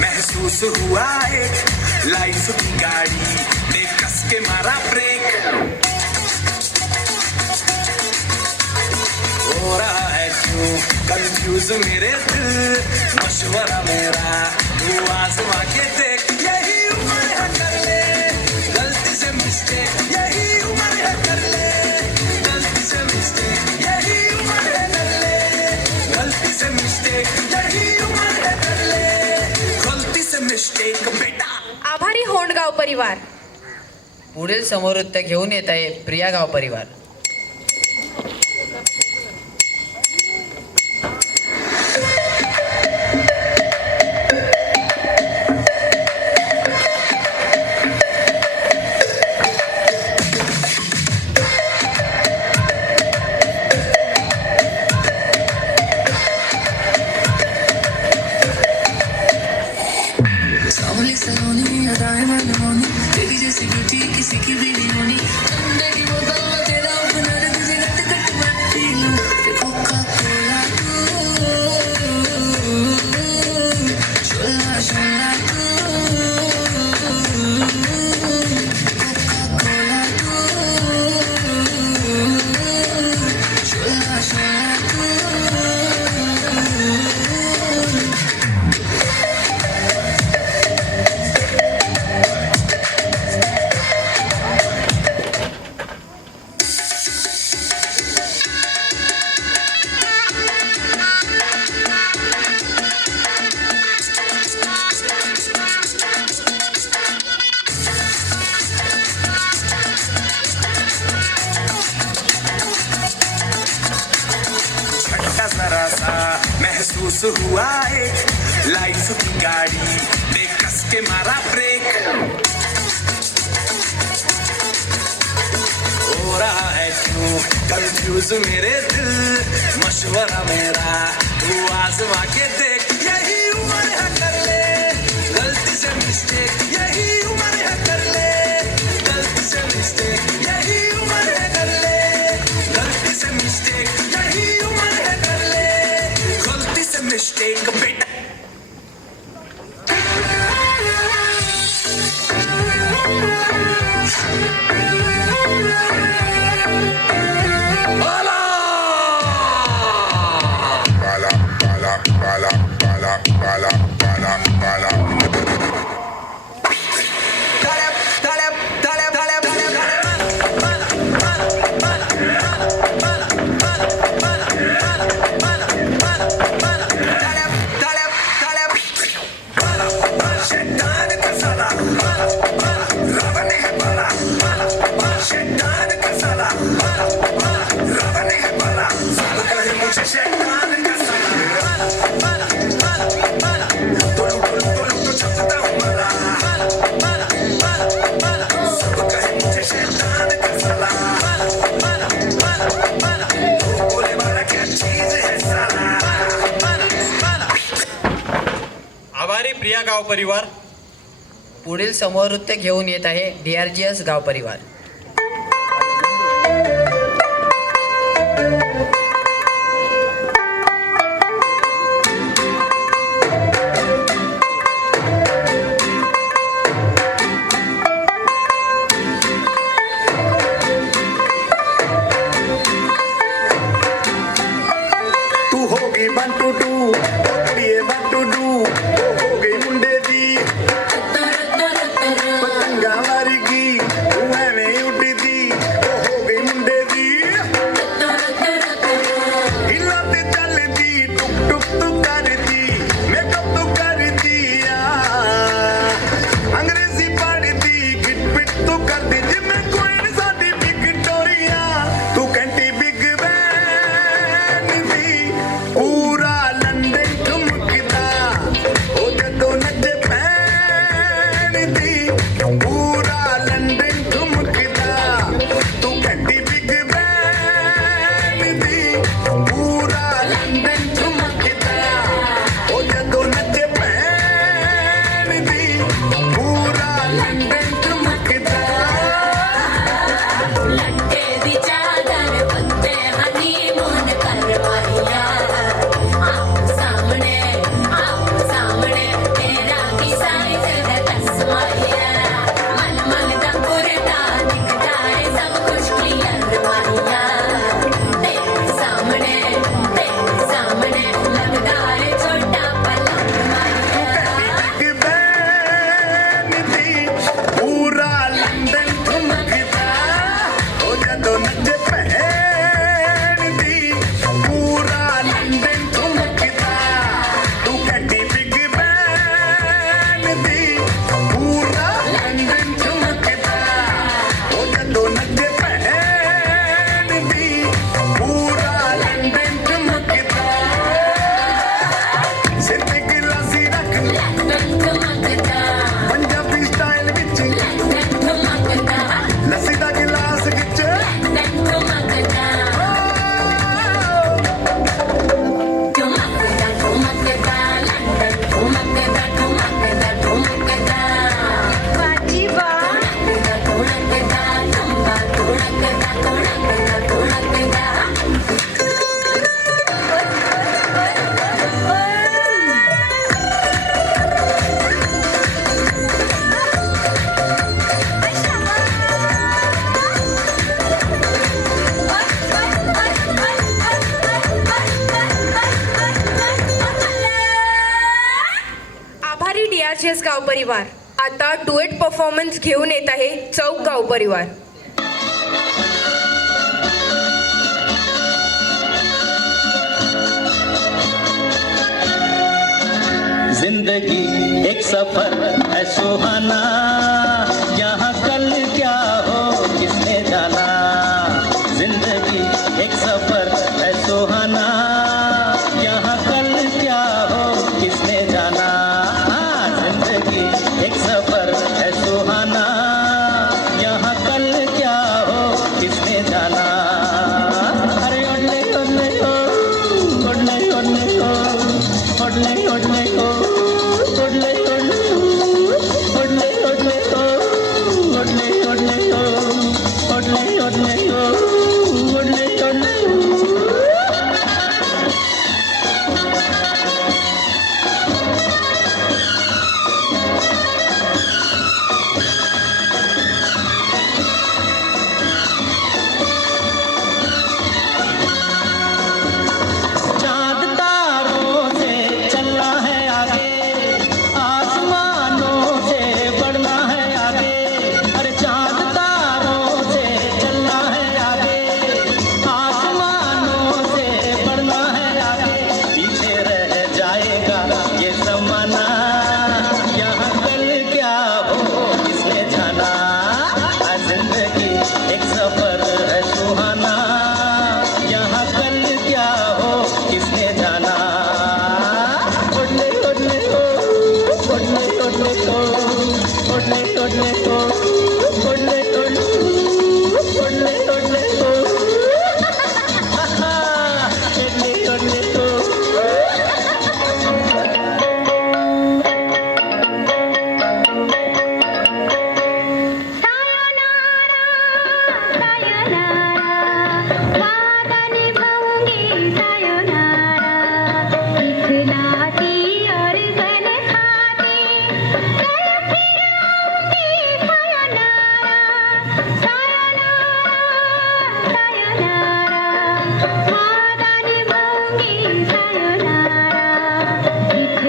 महसूस हुआ एक लाइफ की गाड़ी ने कस के मारा ब्रेक. हो रहा है क्यों कंफ्यूज मेरे दिल मशवरा मेरा तू आजमा के देख. यही उम्र है कर ले गलती से मिस्टेक. यही उम्र है कर ले गलती से मिस्टेक. यही उम्र है कर ले गलती से मिस्टेक. यही उम्र है कर ले गलती से मिस्टेक बेटा. आभारी होंड गाव परिवार. पुढील समोर नृत्य घेऊन येत आहे प्रिया गाव परिवार. सावली सलोनी अदाएं मनमोनी तेरी जैसी ब्यूटी किसी की भी नहीं होनी. ठंडे की बोतल में तेरा अपना तुझे गट गट मैं पी लूं. कोका कोला शोला शोला कोका कोला शोला शोला. महसूस हुआ एक लाइफ की गाड़ी ने कस के मारा ब्रेक हो रहा है क्यों कंफ्यूज मेरे दिल मशवरा मेरा तू आजमा के देख यही उम्र है कर ले गलती से मिस्टेक यही उम्र है कर ले गलती से मिस्टेक यही उम्र है कर ले गलती से मिस्टेक यही उम्र है कर ले गलती से मिस्टेक बेटा आभारी प्रिया गाव परिवार. पुढील समोरनृत्य घेऊन येत आहे DRGS गाव परिवार. तू होगी बंटू डू ओकड़िए बंटू डू वो हो गई मुंडे दी पतंगा वारीगी तू में उड़ी दी वो हो गई मुंडे दी हिलाते चल दी टुक टुक तू कर दी मेकअप तू कर दिया अंग्रेजी पढ़ दी फिट फिट तू कर दी जिम्मे कोई साडी विक्टोरिया तू कंटी बिग बैन दी पूरा लंदन ठुमकदा ओ जदों नचे पैन दी पूरा लंदन ठुमकदा तू कंटी बिग बैन दी पूरा लंदन ठुमकदा ओ जदों नचे पैन दी पूरा लंदन ठुमकदा लट्टे दी चादर बंदे हनीमून करवाइया सामने तेरा की साइज है तस्माइया मन मन दा पुरता दिखता है सब कुछ क्लियर माइया तेरे सामने लगता है छोटा पलंग माइया बिग बैन दी पूरा लंदन ठुमकदा ओ जदों नचे पैन दी पूरा लंदन ठुमकदा तू कटी बिग बैन दी पूरा लंदन ठुमकदा ओ जदों नचे पैन दी पूरा लंदन ठुमकदा सिर ते गिलासी रख लंदन ठुमकदा पंजाबी स्टाइल विच लंदन ठुमकदा लस्सी दा गिलास खिच लंदन ठुमकदा ठुमकदा लंदन ठुमकदा बाजी बा ठुमकदा आभारी DRGS गाव परिवार. आता डुएट परफॉर्मन्स घेऊन येत आहे चौक गाव परिवार. जिंदगी एक सफर है सुहाना यहाँ कल क्या हो किसने जाना जिंदगी एक सफर है सुहाना यहाँ कल क्या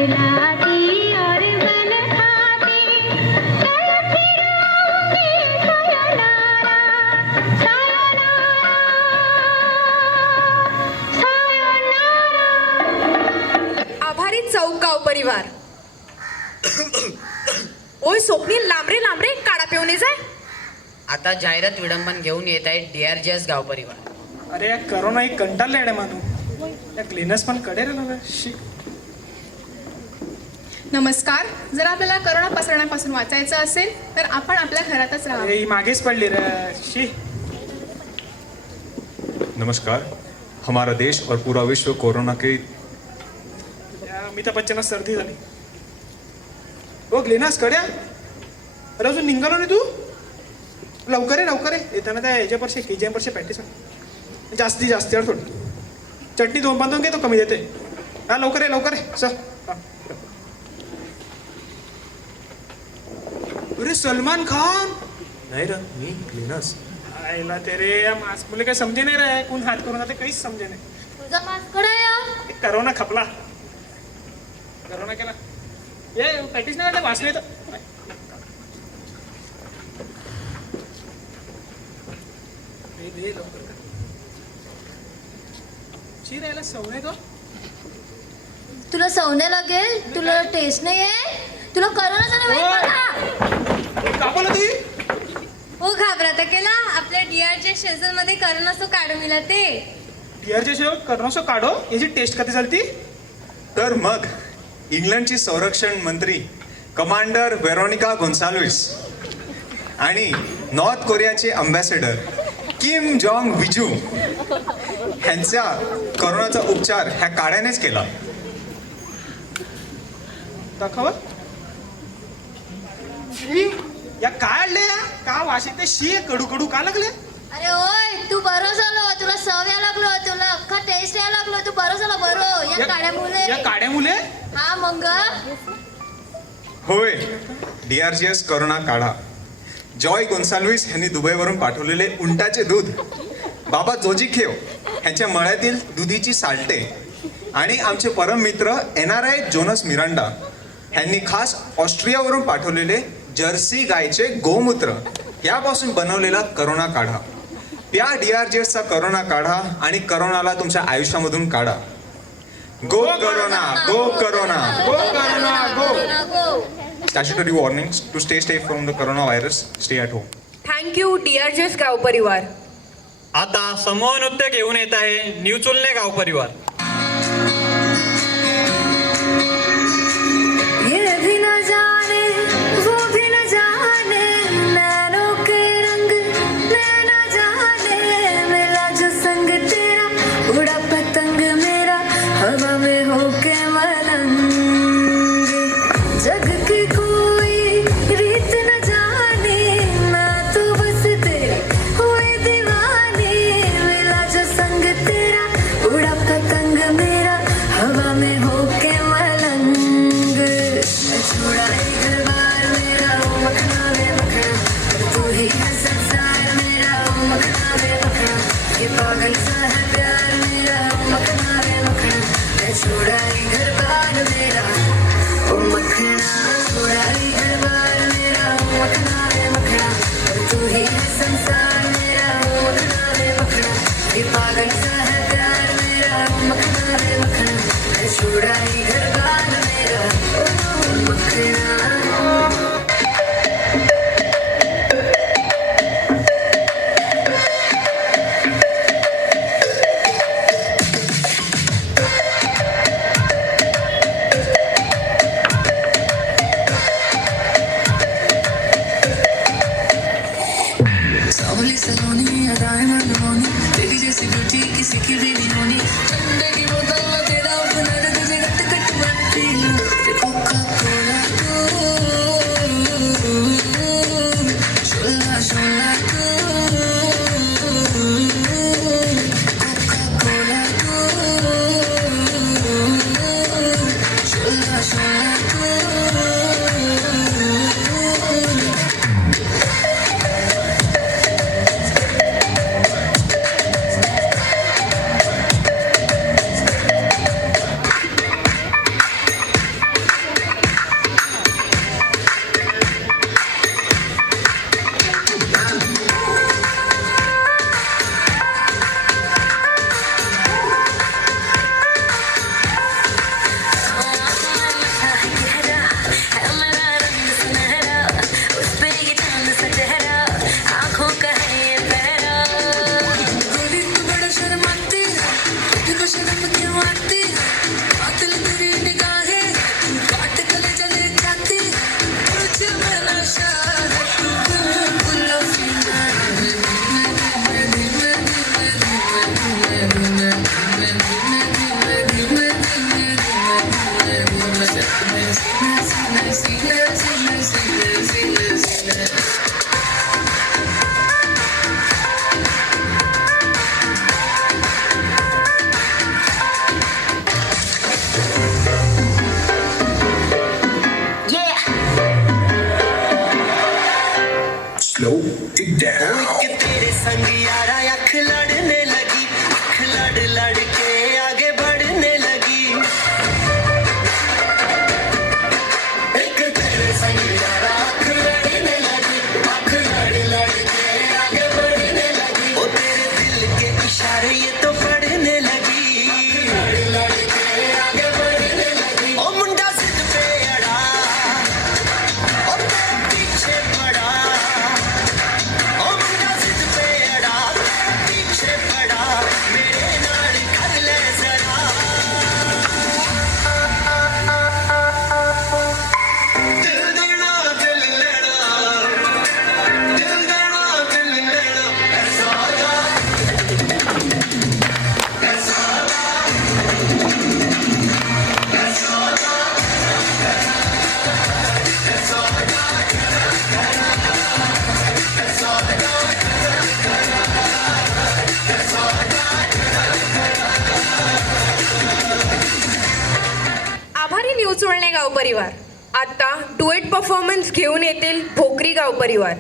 लाती और बन खाती कल फिर आऊंगी sayonara sayonara sayonara आभारी चौक गाव परिवार. ओय स्वप्नील लांबरे लांबरे काढा पिऊन ये जाय. आता जाहिरात विडंबन घेऊन येत आहे DRGS गाव परिवार. अरे या करोना एक कंटाळले आहे मानू. या क्लिनस पण कडे रे शी. नमस्कार. जर आपल्याला करोना पसरण्यापासून वाचायचं असेल तर आपण आपल्या घरातच राहा. अरे ही मागेच पडली रे शी. नमस्कार. हमारा देश और पूरा विश्व कोरोना के अमिताभ बच्चन सर्दी झाली. ओ ग्लेनास कड्या अरे अजून निघालो नाही तू. लवकर आहे लवकर आहे. येताना त्या ह्याच्या परशे KGM परशे पॅटीस जास्ती जास्ती थोडी चटणी 2 बांधून घे तो कमी देते. हा लवकर आहे सर. अरे सलमान खान नाही रे मी क्लिनस. आईला तेरे या मास्क मुले काही समजे नाही रे. कोण हात करून ते काहीच समजे नाही. तुझा मास्क कडे या. करोना खपला. करोना केला ये पॅटीस नाही वाटलं वाचले तर दे लवकर कर. शिरायला सवणे तो तुला सवणे लागेल. तुला टेस्ट नाही आहे. तुला करोनाचा नाही माहित मला. का बोला तुम्ही. हो घाबरता केला. आपल्या DRGS शेजरमध्ये करोनाचं काढून मिळालं ते. DRGS शेव करोनाचं काढो याची टेस्ट कधी झाली ती. तर मग इंग्लंडची संरक्षण मंत्री कमांडर वेरोनिका गोन्साल्विस आणि नॉर्थ कोरियाचे अम्बॅसेडर किम जॉंग विजू ह्यांचा करोनाचा उपचार ह्या काड्यानेच केला. दाखव या काय आणले का वाशी ते शी कडू कडू का लागले. अरे ओय तू बरो झालो. तुला सव या लागलो. तुला अख्खा टेस्ट या लागलो. तू बरो झाला बरो या काड्या मुले. हा मग होय DRGS करोना काढा. जॉय गोन्साल्विस यांनी दुबईवरून पाठवलेले उंटाचे दूध, बाबा जोजीखेव ह्यांच्या मळ्यातील दुधीची साल्टे आणि आमचे परम मित्र NRI जोनस मिरांडा ह्यांनी खास ऑस्ट्रियावरून पाठवलेले जर्सी गायचे गोमूत्र यापासून बनवलेला करोना काढा. या DRGSचा करोना काढा आणि करोनाला तुमच्या आयुष्यामधून काढा. Go corona go corona go corona go. Statutory warnings to stay safe from the coronavirus. Stay at home. Thank you DRGS गाव परिवार. आता समूह नृत्य घेऊन येत आहे न्यू चुलने गाव परिवार. ये भी न जाने वो भी न जाने नैनों के रंग नैना जाने मिला जो संग तेरा उड़ा पतंग मेरा हवा में होके मलंग. जग की कोई रीत न जाने मैं तो बस तेरी हुई दीवानी. मिला जो संग तेरा उड़ा पतंग मेरा हवा में होके मलंग. छोड़ा ही घर बार मेरा मखना वे मखना. तू ही है संसार मेरा मखना वे मखना. ये पागल सा है प्यार मेरा मखना वे मखना. छोड़ा ही घर बार मेरा ओ मखना. छोड़ा ही घर बार मेरा मखना वे मखना. तू ही है संसार मेरा मखना वे मखना. ये पागल सा है प्यार मेरा मखना वे मखना. छोड़ा ही घर बार मेरा ओ मखना. संग यारा अख लड़ने लगी, अख लड़ लड़ के आगे बढ़ने लगी। एक तेरे संग यारा अख लड़ने लगी, अख लड़ लड़ के आगे बढ़ने लगी। ओ तेरे दिल के इशारे ये तो पढ़ने लगी, लड़ लड़ के आगे बढ़ने लगी। ओ मुंडा जिद पे अड़ा, ओ तेरे पीछे पड़ा, ओ मुंडा जिद पे अड़ा, तेरे पीछे पड़ा, मेरे नाल कर ले जरा। दिल देना दिल लेना, दिल देना दिल लेना, ऐसा होगा, ऐसा होगा, ऐसा होगा, ऐसा होगा, ऐसा होगा, ऐसा होगा। आभारी न्यूज वळणे गाव परिवार आता डुएट परफॉर्मन्स घेऊन येतील भोकरी गाव परिवार.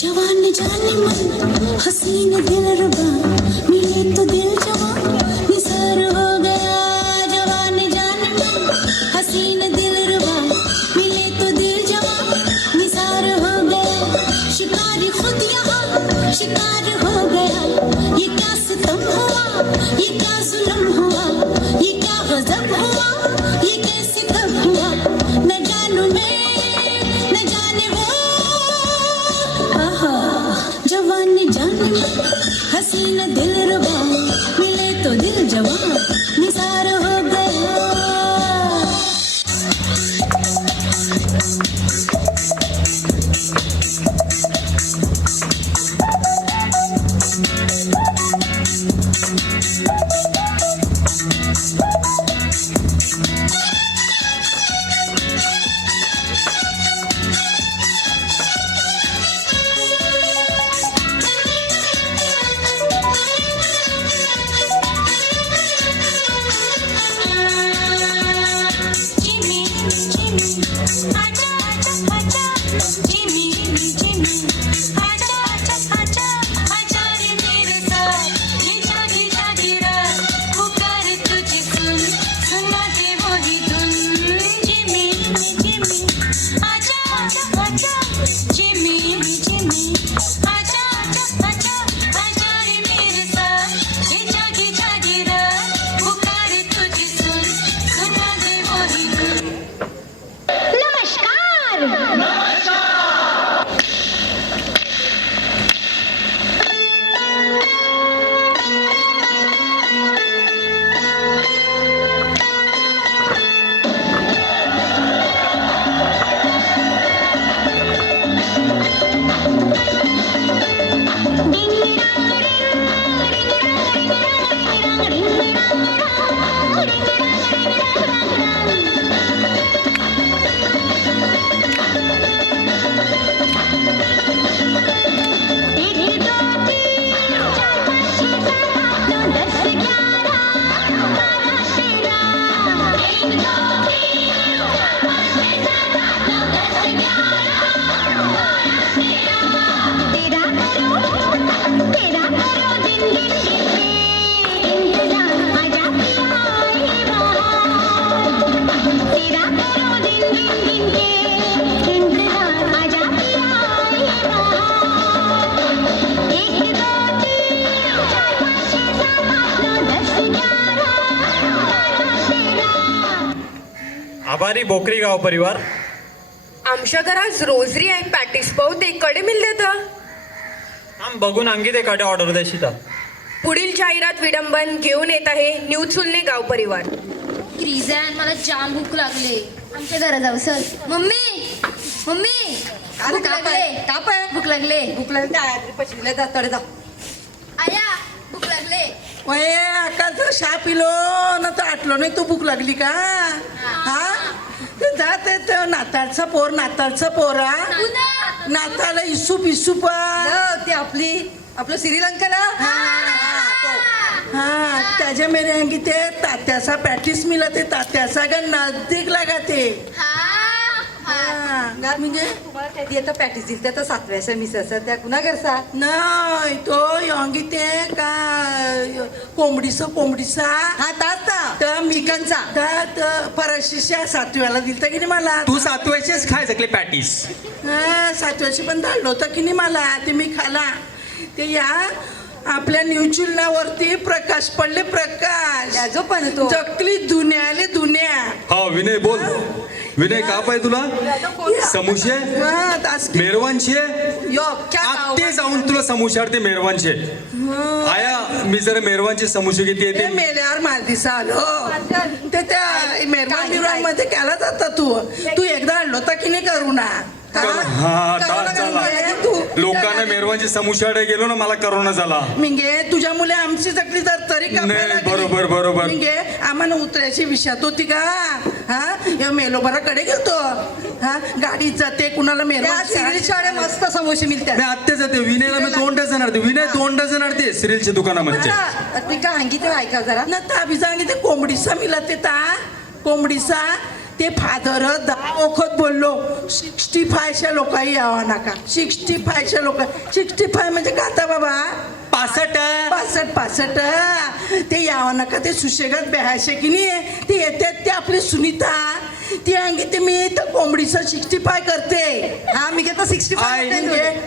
जवान जाने मन हसीन दिल रुबा मिले तो दिल जवान निसार हो गया. जवान जाने मन हसीन दिल रुबा मिले तो दिल जवान निसार हो गया. शिकारी खुद यहाँ शिकार हो गया. ये क्या सितम हुआ, ये क्या जुल्म हुआ, ये क्या गजब हुआ, ये कैसे कब हुआ. न जानू मैं न जाने वो. आहा जवान जाने मन हसीन दिल रुबा मिले तो दिल जवान निसार हो गया. Jimmy, Jimmy, आजा आजा आजा. Jimmy, Jimmy, आजा आजा आजा. आजा रे मेरे साथ ये जागी जागी रात. पुकार तुझे सुन सुना दे वही धुन. Jimmy, Jimmy, आजा आजा आजा. Jimmy, Jimmy, आजा आजा आजा. आजा रे मेरे साथ ये जागी जागी रात. पुकार तुझे सुन सुना दे वही धुन. नमस्कार. आभारी भोकरी गाव परिवार. आमच्या घरात रोजरी एक पॅटीस पाव ते कडे मिल देतं. आम बघून आमगी ते कडे ऑर्डर द्यायची. पुढील जाहिरात विडंबन घेऊन येत आहे न्यूज सुलने गाव परिवार. रिझाईन मला जाम भूक लागले. आमच्या घरात जाऊ सर. मम्मी मम्मी भूक लागले. भूक लागले. भूक लागले पचले तडे जा. आया भूक लागले. वय आकाल चहा पिलो ना तर आटलो नाही. तू भूक लागली का? हा जा ते नाताळचा पोर नाताळचा पोरा नाताळा इसू पिसू पण ते आपलं श्रीलंकेला हाँ त्याच्या मेरे यहाँ की ते तात्यासा प्रॅक्टिस मिला ते तात्यासा का नजदीक लगा ते म्हणजे तुम्हाला कधी आता प्रॅक्टिस दिली तर 7व्या मिसळचा त्या कुणा करसा नाही तो योंगी ते का कोंबडीसा हा ताता तर मिकनचा तर परशिष्या 7व्याला दिलता की नाही मला तू 7व्याचेच खाय सगळे पॅटीस 7व्याची पण धाडलं होतं की नाही मला ते मी खाला ते या आपल्या न्यूचिलनावरती प्रकाश पडले प्रकाश जो पण तो जगली दुनियाले दुनिया हा विनय बोल विनय का पाय तुला समोसे मेरवानचे आत्ते जाऊन तुला समोशार मेरवानचे आया मी जरा मेरवानचे समोसे घेते ते मेल्यावर मला दिसा आलो ते त्या मेरवान मध्ये केला जाता तू एकदा आणलो होता की नाही करू ना हा चला लोकांना मेरवानचे समोशाडे गेलो ना मला करोना झाला मिंगे तुझ्या मुले आमची सगळी जर तरी बरोबर बरोबर मिंगे आम्हाला उतरायची विषयात होती का हा मेलो बरा कडे गेलतो हा गाडीत जाते कुणाला सिरिलच्या मस्त समोसे मिळतात मी आत्ते जाते विनयला मी 2 डझन आणते विनय 2 डझन आणते सिरिलच्या दुकानामध्ये ती का सांगितलं ऐका जरा ना ताबी सांगितले कोंबडीसा मिला ते ता कोंबडीसा ते फादर 10 वखत बोललो 65च्या लोकांही यावा नका 65च्या लोक 65 म्हणजे काता बाबा 65 ते यावा नका ते सुशेगात बेहायचे की नाही ते येतात ते आपली सुनीता ती अंगी ते मी तर कोंबडीचं 65 करते हा मी घेतो 65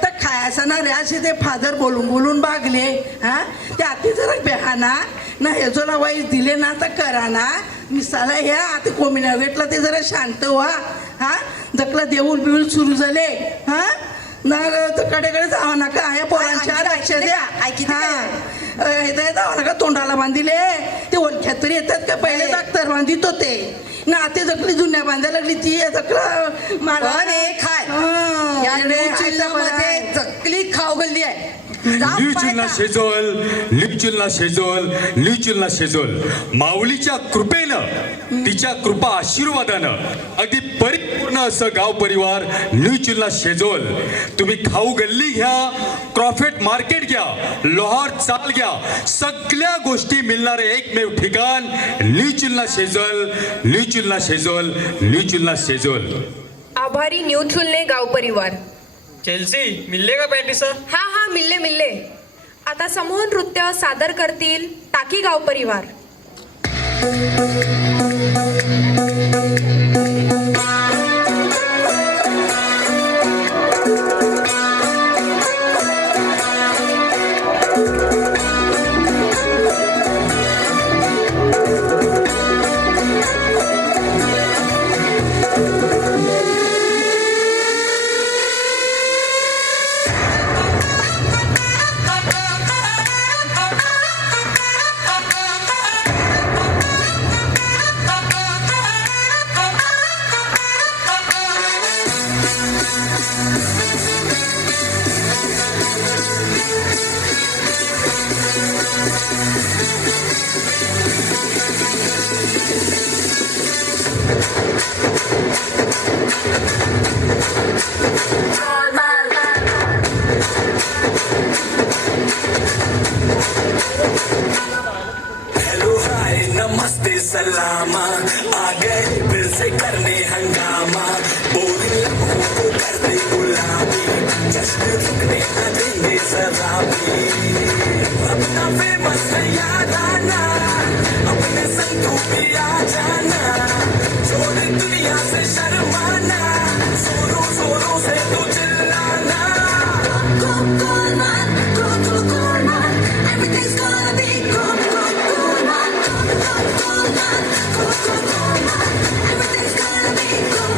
तर खायचा ना रे असे ते फादर बोलून बागले हा ते आधी जरा बेहाना ना हे जो वाईस दिले ना तर करा ना मिसाला ह्या आता कोमिना भेटला ते जरा शांत व्हा हा जकला देऊळ बिऊल सुरू झाले हा ना कडेकडे जावं नका ह्या पोरांच्या लक्ष द्या हे जावं नका तोंडाला बांधिले ते ओळख्यात तरी येतात का पहिले डॉक्टर बांधित होते ना आता जकली जुन्या बांधायला लागली ती जकला मला जकली खाऊ गल्ली आहे न्यूचिलना शेजोल माऊलीच्या कृपेनं तिच्या कृपा आशीर्वादानं अगदी परिपूर्ण असं गाव परिवार न्यूचिलना शेजोल तुम्ही खाऊ गल्ली घ्या क्रॉफेट मार्केट घ्या लोहार चाल घ्या सगळ्या गोष्टी मिळणारे एकमेव ठिकाण न्यूचिलना शेजोल आभारी न्यू चुलने गाव परिवार चेल्सी मिळले का पॅटीस हा मिल्ले आता समूह नृत्य सादर करतील टाकी गाव परिवार नमस्ते सलामा आ गए फिर से करने हंगामा बोरिंग लम्हों को कर दे गुलामी जश्न रुकने न देंगे जरा भी अपना फेमस है याद आना अपने संग तू भी आ जाना छोड़ दुनिया से शर्माना जोरों जोरों से तू चिल्लाना everything's gonna be cool, cool, man. Everything's gonna be cool,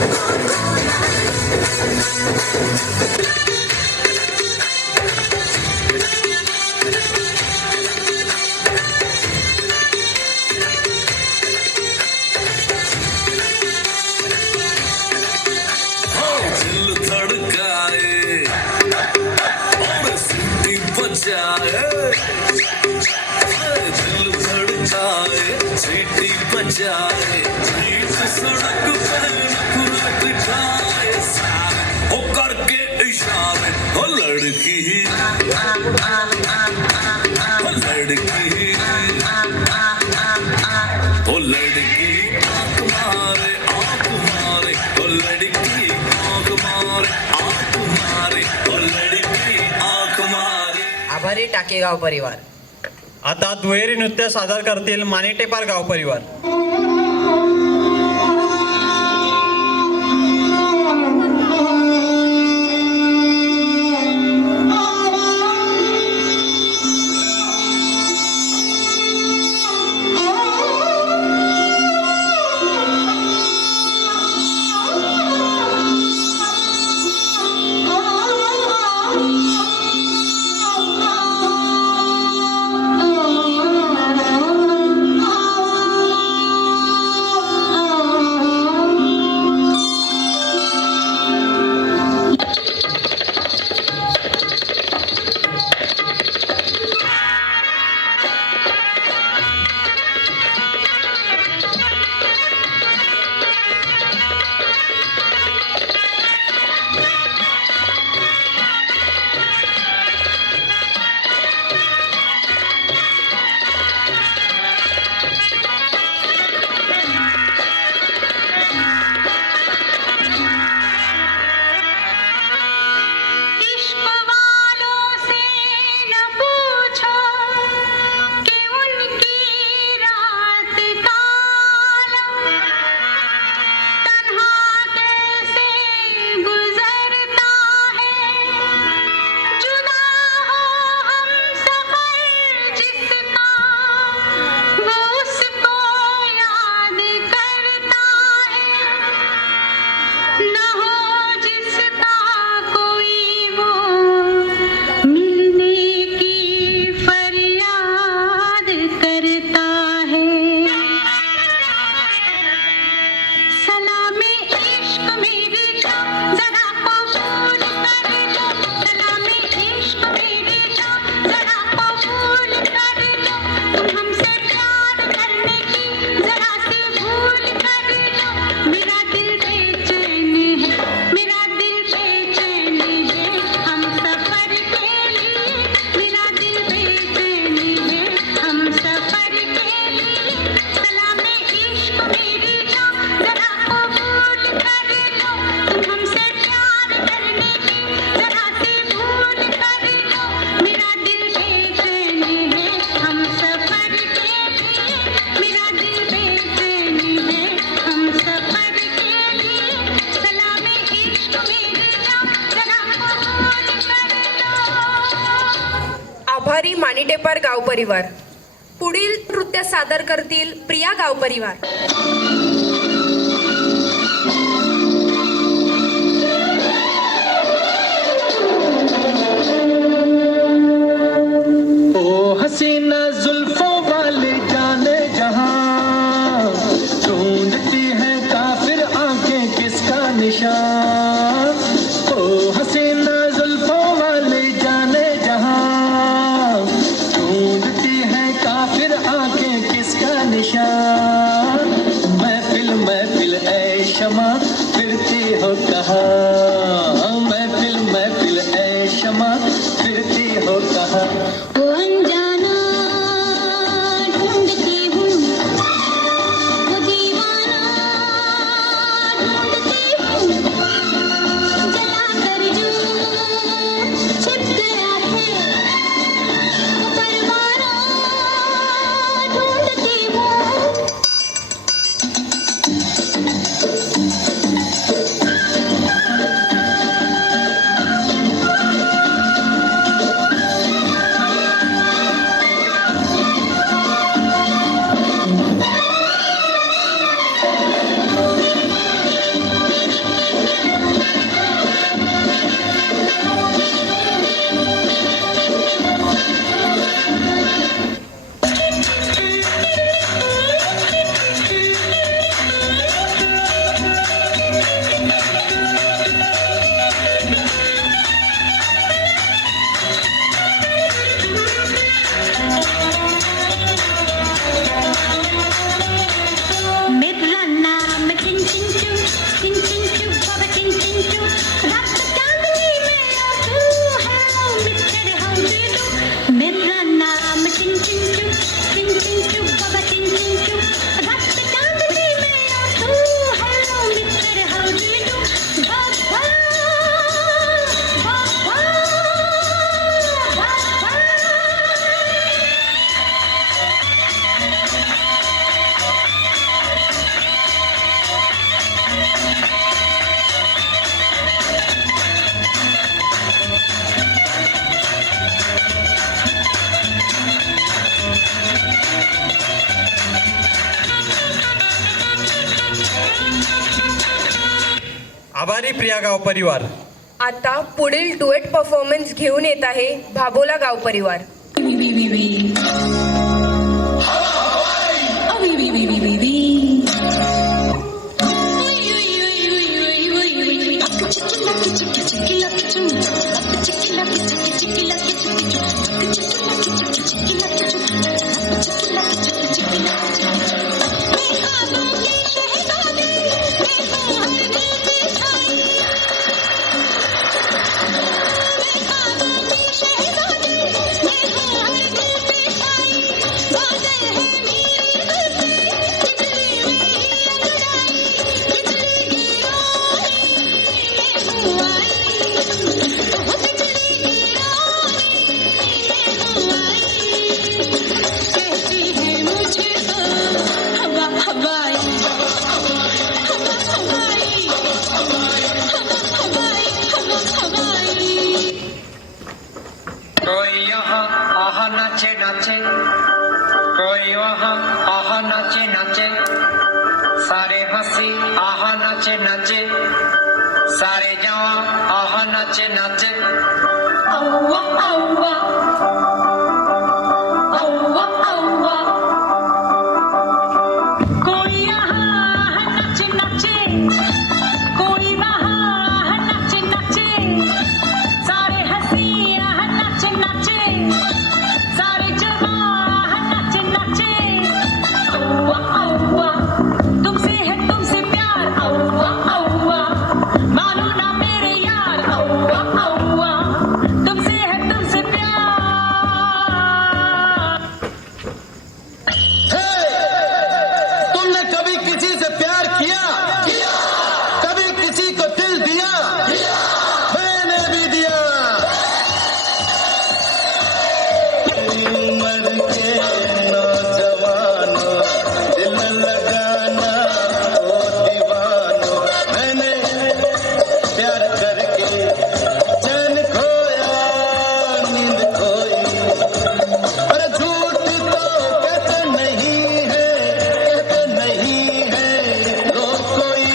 दिल धड़काए और सीटी बजाए दिल धड़काए सीटी बजाए बीच सड़क पर खुरक जाए हो करके इशारे हो लड़की आभारी टाके गाव परिवार. आता दुहेरी नृत्य सादर करतील मानेटेपार गाव परिवार. आभारी मानिटेपार गाव परिवार. पुढील नृत्य सादर करतील प्रिया गाव परिवार. ओ हसीना जुल्फों वाली जाने जहां ढूंढती है काफिर आंखें किसका निशान. ओ हसीना जुल्फों वाली जाने जहां ढूंढती है काफिर आंखें किसका निशान. महफिल महफिल ऐ शमा फिरती हो कहाँ. महफिल महफिल ऐ शमा फिरती हो कहाँ. आभारी प्रिया गाव परिवार. आता पुढील डुएट परफॉर्मन्स घेऊन येत आहे भाबोला गाव परिवार. कोई यहाँ आहा नाचे नाचे, कोई वहाँ आहा नाचे नाचे, सारे हंसी आहा नाचे नाचे, सारे जवां आहा नाचे नाचे. औवा औवा औवा औवा, कोई यहाँ नाचे नाचे, कोई वहाँ नाचे नाचे, सारे हंसी नाचे नाचे, सारे जवां नाचे नाचे. औवा औवा, तुमसे है तुमसे प्यार. औवा औवा, मानो ना मेरे यार. औवा औवा, तुमसे है तुमसे प्यार. तुमने कभी किसी से प्यार किया? कभी किसी को दिल दिया? मैंने भी दिया. उम्र के नौजवानों, दिल लगाना ओ दीवानों, मैंने प्यार करके चैन खोया, नींद खोई. अरे झूठ तो कहते नहीं है, कहते नहीं है लोग कोई.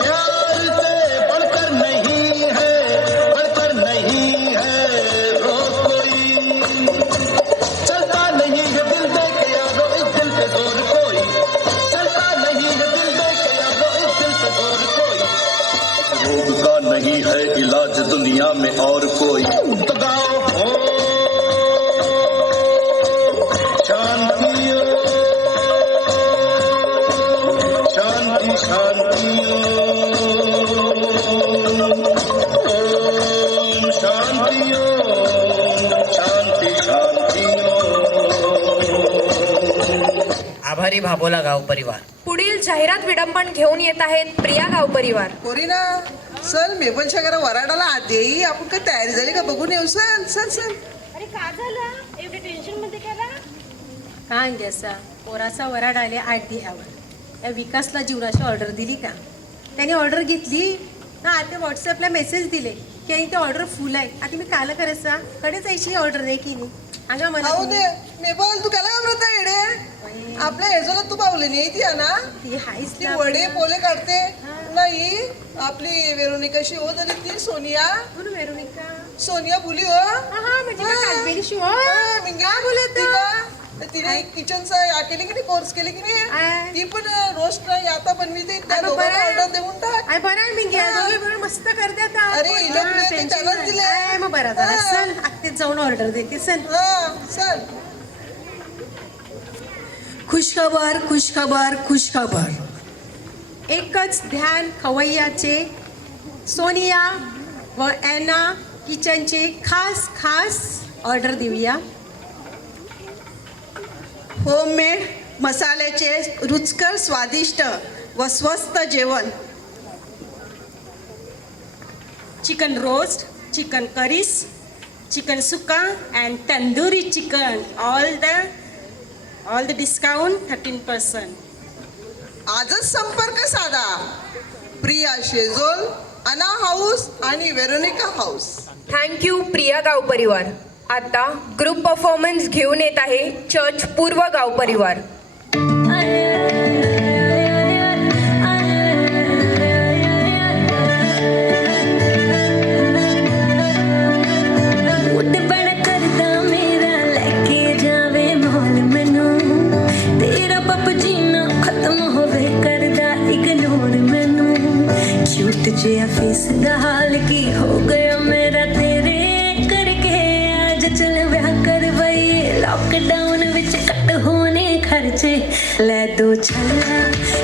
प्यार से बढ़कर नहीं है, बढ़कर नहीं है लोग कोई. चलता नहीं है दिल दे के यारो इस दिल पे जोर कोई. चलता नहीं है दिल दे के यारो इस दिल पे जोर कोई. रोग का नहीं है इलाज दुनिया में और कोई. तो गाओ हो शांति शांति शांति, ओम शांति शांति शांति. आभारी भाबोला गाव परिवार. पुढील जाहिरात विडंबन घेऊन येत आहेत प्रिया गाव परिवार. कोरीना चल मेपलच्या घरा वराडाला आधी आपण काय तयारी झाली का बघून येऊ. चल चल चल. अरे का झालं एवढे टेन्शन मध्ये करा काय द्यासा पोराचा वराड आले 8 दिवसावर. या विकासला जीवनाची ऑर्डर दिली का? त्याने ऑर्डर घेतली ना. आता व्हॉट्सअपला मेसेज दिले की ते ऑर्डर फुल आहे. आता मी काल करायचा कडे जायची ऑर्डर नाही की नाही. अगं मला दे मेपल तू काला घाबरत आहे एडे. आपल्या हेजोला तू पावले नाही ती ना. ती हायच ती वडे पोले काढते नाही. आपली वेरोनिकाशी हो झाली ती सोनिया. कोण वेरोनिका? सोनिया बोली हो. हा म्हणजे कालबेली शिव मी काय बोलत ती का. तिने किचनचा केली की नाही कोर्स केली की नाही. ती पण रोस्ट आता बनविते. त्या दोघांना ऑर्डर देऊन टाक. बरं आहे मी दोघे बरं मस्त करते आता. अरे इलेक्ट्रिक त्यालाच दिले. मग बरं झालं. चल आत्तेच जाऊन ऑर्डर देते. चल चल. खुशखबर खुशखबर खुशखबर. एकच ध्यान खवय्याचे सोनिया व ॲना किचनचे खास खास ऑर्डर देऊया. होममेड मसाल्याचे रुचकर स्वादिष्ट व स्वस्त जेवण. चिकन रोस्ट, चिकन करीस, चिकन सुक्का and tandoori chicken. All the discount 13%. आजच संपर्क साधा. प्रिया शेजोल, अना हाऊस आणि वेरोनिका हाऊस. थँक्यू प्रिया गाव परिवार. आता ग्रुप परफॉर्मन्स घेऊन येत आहे चर्च पूर्व गाव परिवार. चल ब्याह करवाइए लॉकडाउन विच कट होने खर्चे ले दो छल्ला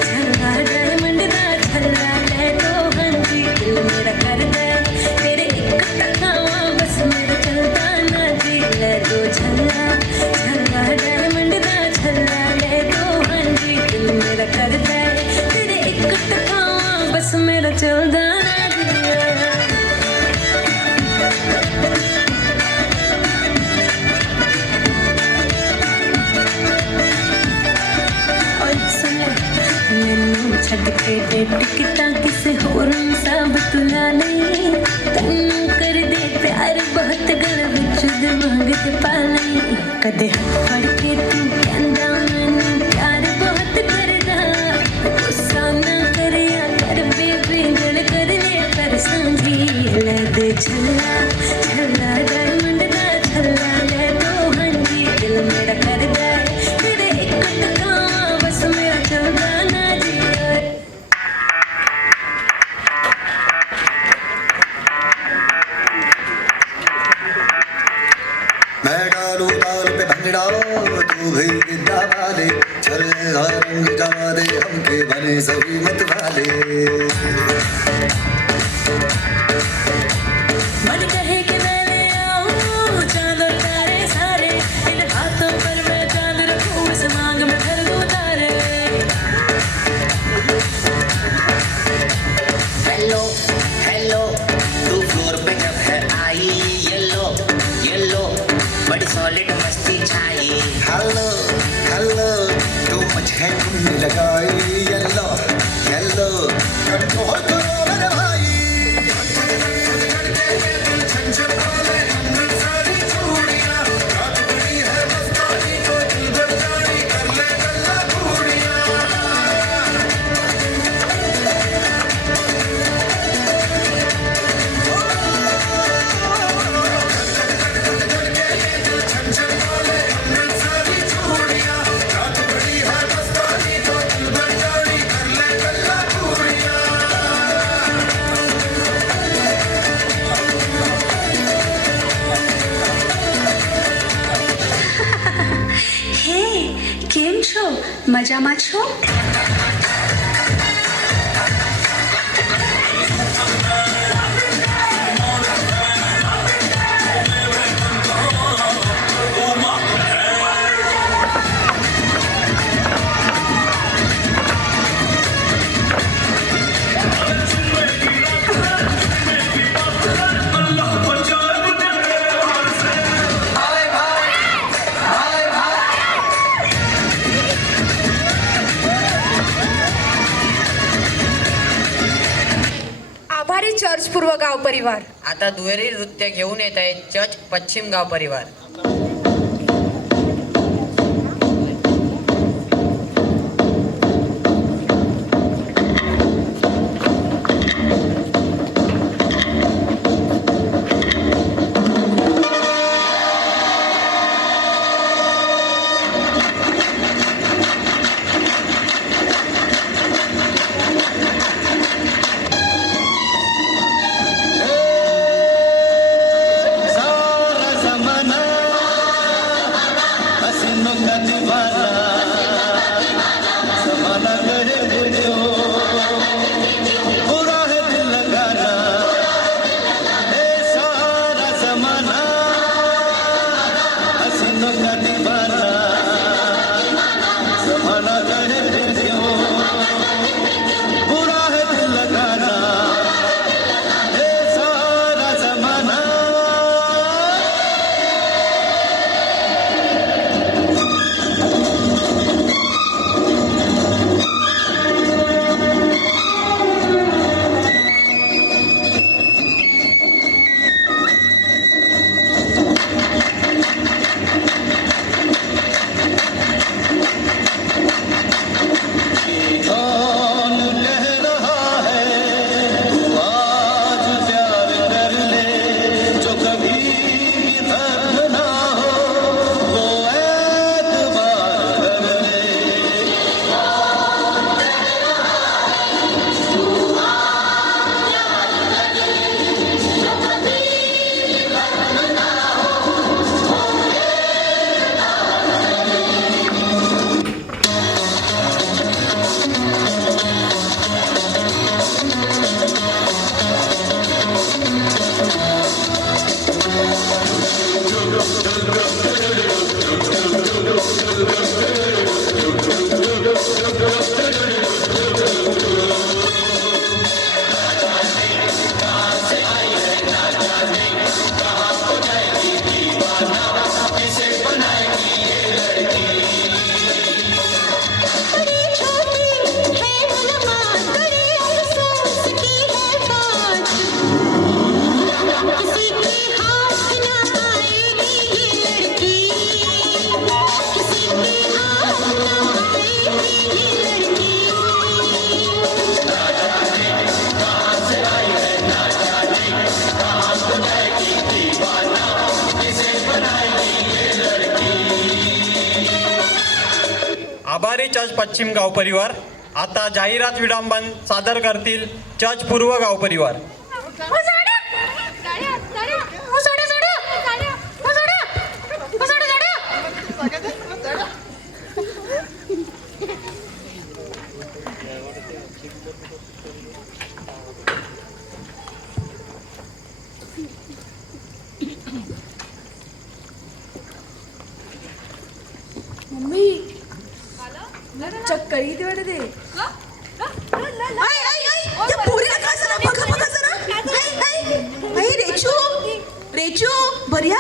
छल्ला डायमंड दा छल्ला ले दो हाँ जी दिल मेरा कर दे तेरे एक टकावा बस मेरा चलता ना जी ले दो छल्ला छल्ला डायमंड दा छल्ला ले दो हाँ जी दिल मेरा कर दे तेरे एक टकावा बस मेरा चलता ना जी ਮੈਨੂੰ ਛੱਡ ਕੇ ਡੇਟ ਕਿਤਾ ਕਿਸੇ ਹੋਰ ਨੂੰ ਸਭ ਤੁਲਾ ਲਈ ਤੈਨੂੰ ਕਰਦੇ ਪਿਆਰ ਬਹੁਤ ਗਲ ਵਿੱਚ ਦਿਮਾਗ ਤੇ ਪਾ ਲਈ ਕਦੇ ਹੱਥ ਫੜ ਕੇ ਤੂੰ ਕਹਿੰਦਾ ਮੈਨੂੰ ਪਿਆਰ ਬਹੁਤ ਕਰਦਾ ਗੁੱਸਾ ਨਾ ਕਰਿਆ ਕਰ ਬੇਬੀ ਦਿਲ ਕਰ ਲਿਆ ਕਰ ਸਾਂਝੀ ਲੈ ਦੇ ਛੱਲਾ ਛੱਲਾ ਡਾਇਮੰਡ ਦਾ ਛੱਲਾ ਲੈ ਦੋ ਹਾਂਜੀ ਦਿਲ ਮੇਰਾ ਕਰਦਾ ਤੇਰੇ ਇੱਕ ਟਕਾ ਬਸ ਮੇਰਾ ਚੱਲਦਾ ਨਾ ਜੀ मैं डालू ताल पे भंगड़ा तू भी गिद्दा वाले चल रंग जमा दे हमके बने सही मत वाले मन कहे कि मैं ले आऊं चांद और तारे सारे इन हाथों पर मैं चांद रखूं इस मांग में भर दूं तारे हेलो हेलो तू फ्लोर पे जब है आई येलो येलो बड़ी सॉलिड मस्ती छाई हेलो हेलो तू मुझे ढूंढ लगाई येलो येलो कंट्रोल करो मेरे भाई હે કેમ છો મજામાં છો आभारी चर्च पूर्व गाव परिवार आता दुहेरी नृत्य घेऊन येत आहे चर्च पश्चिम गाव परिवार सारा जमाना हसीनों का दीवाना जमाना कहे बुझो बुरा है दिल लगाना सारा जमाना हसीनों का दीवाना जमाना कहे बुझो बुरा है दिल लगाना सारा जमाना आभारी चर्च पश्चिम गाव परिवार. आता जाहिरात विडंबन सादर करतील चर्च पूर्व गाव परिवार. मम्मी चक्कर येते वाटते. रेचू बरिया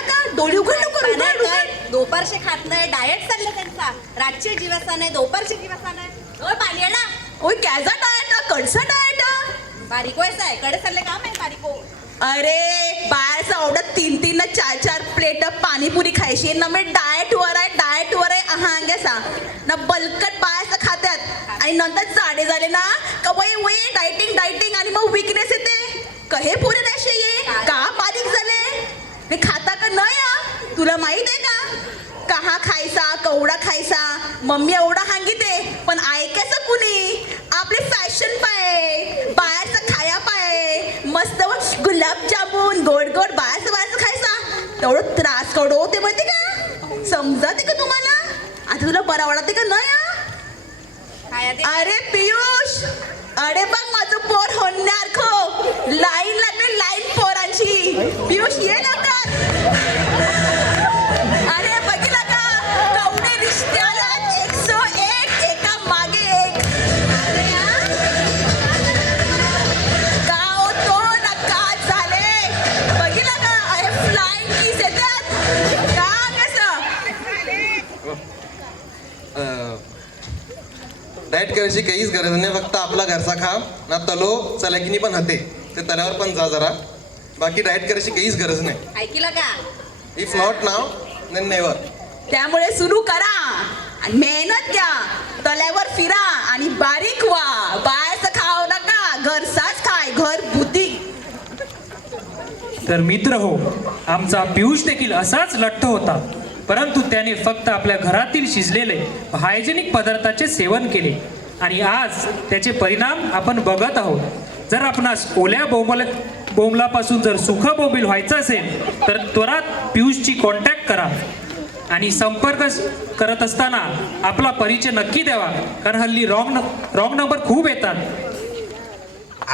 का डोळे उघड दोपारशे खात नाही, डाएट चाललं त्यांचा. रातचे जीवासा नाही, दोपारचे जीवासा नाही. ओय पाणीडा ओय कॅजा डाएट कडसा डाएट बारीको ऐसा आहे कडे चालले काम आहे बारीको. अरे बाहेरचं आवडत 3-3 ना 4-4 प्लेट पाणीपुरी खायची ना. मी डाएट वर आहे अहांग्यासा ना. बलकट बाहेरचं खात्यात आणि नंतर जाडे झाले ना का वय डायटिंग आणि मग विकनेस येते. कहे पुरे नशे ये का बारीक झाले. मी खाता का नाही तुला माहित आहे का कहा खायचा कवडा खायचा. मम्मी एवढा सांगिते पण ऐकायचं कुणी. आपले फॅशन पाय बाहेरचं खाया पाय मस्त गुलाबजामुन गोड बाहेरचं खायचा. तेवढं त्रास कडो ते माहिती का. समजते का तुम्हाला. आता तुला बरा वाटते का नाही. अरे पियुष अरे बघ माझं पोर होणार खो. लाईन लागली लाईन पोरांची. पियुष ये लवकर. अरे बघितलं का कवडे रिश्त्याला 101 एका मागे एक. का होतो नका झाले बघितलं का. अरे फ्लाइंग किस येतात का कसं. डाएट करायची काहीच गरज नाही. फक्त आपला घरचा खा ना. तलो चलाकिनी पण होते ते तल्यावर पण जा जरा. बाकी डाएट करायची काहीच गरज नाही. ऐकलं का. If not now then never. त्यामुळे सुरू करा आणि मेहनत घ्या. तल्यावर फिरा आणि बारीक व्हा. बाहेरचं खाऊ नका. घरचाच खाय घर बुद्धी. तर मित्र हो आमचा पियुष देखील असाच लठ्ठ होता. परंतु त्याने फक्त आपल्या घरातील शिजलेले हायजेनिक पदार्थाचे सेवन केले आणि आज त्याचे परिणाम आपण बघत आहोत. जर आपणास ओल्या बोंबलापासून जर सुखं बोंबील व्हायचं असेल तर त्वरात पियुषची कॉन्टॅक्ट करा आणि संपर्क करत असताना आपला परिचय नक्की द्यावा. कारण हल्ली रॉंग नंबर खूप येतात.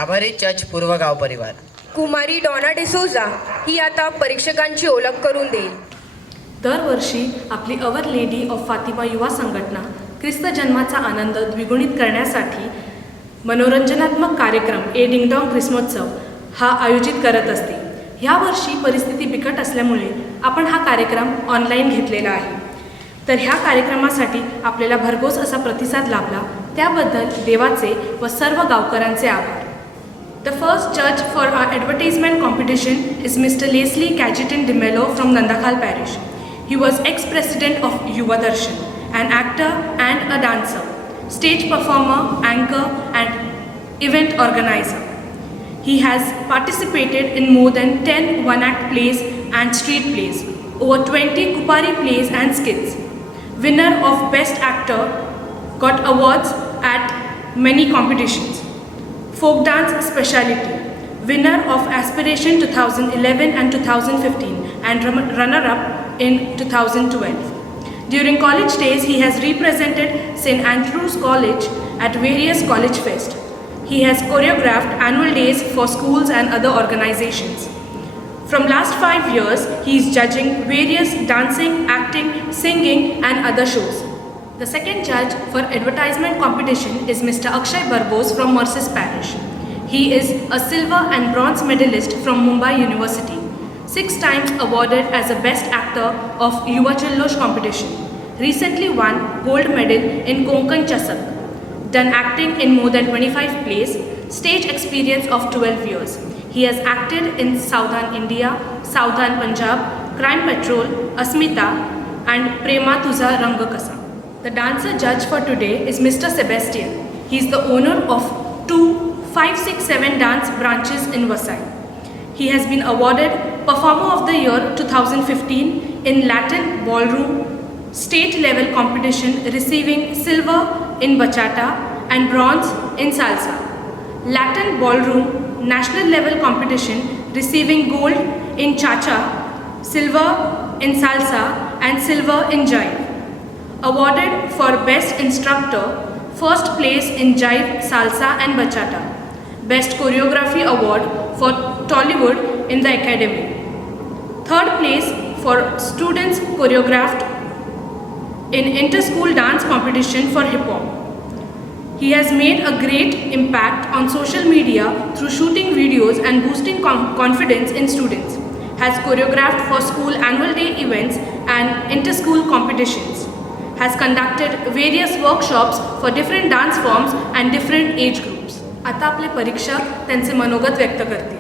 आभारी चर्च पूर्व गाव परिवार. कुमारी डॉना डिसोजा ही आता परीक्षकांची ओळख करून देईल. दरवर्षी आपली अवर लेडी ऑफ फातिमा युवा संघटना ख्रिस्त जन्माचा आनंद द्विगुणित करण्यासाठी मनोरंजनात्मक कार्यक्रम ए डिंगडॉंग ख्रिसमोत्सव हा आयोजित करत असते. ह्यावर्षी परिस्थिती बिकट असल्यामुळे आपण हा कार्यक्रम ऑनलाईन घेतलेला आहे. तर ह्या कार्यक्रमासाठी आपल्याला भरघोस असा प्रतिसाद लाभला त्याबद्दल देवाचे व सर्व गावकऱ्यांचे आभार. The first judge for our advertisement competition is Mr. Leslie Cajetan de Mello from Nandakhal Parish. He was ex-president of Yuva Darshan, an actor and a dancer, stage performer, anchor and event organizer. He has participated in more than 10 one-act plays and street plays, over 20 Kupari plays and skits. Winner of Best Actor, got awards at many competitions. Folk dance speciality, winner of Aspiration 2011 and 2015 and runner-up in 2012. During college days, he has represented St. Andrews College at various college fest. He has choreographed annual days for schools and other organizations. From last 5 years, he is judging various dancing, acting, singing and other shows. The second judge for advertisement competition is Mr. Akshay Barbose from Mercis Parish. He is a silver and bronze medalist from Mumbai University, 6 times awarded as a best actor of Yuva Chillosh competition. Recently won gold medal in Konkan Chasak. Done acting in more than 25 plays, stage experience of 12 years. He has acted in Southern India, Southern Punjab, Crime Patrol, Asmita and Prema Tuza Rangakasa. The dancer judge for today is Mr. Sebastian. He is the owner of 2 567 dance branches in Vasai. He has been awarded Performer of the Year 2015 in Latin Ballroom state level competition receiving silver in bachata and bronze in salsa. Latin ballroom national level competition receiving gold in cha-cha, silver in salsa and silver in jive. Awarded for best instructor, first place in jive, salsa and bachata. Best choreography award for Tollywood in the academy. Third place for students choreographed in inter-school dance competition for hip hop. He has made a great impact on social media through shooting videos and boosting confidence in students. Has choreographed for school annual day events and inter-school competitions. Has conducted various workshops for different dance forms and different age groups. आता आपले परीक्षक त्यांचे मनोगत व्यक्त करतील.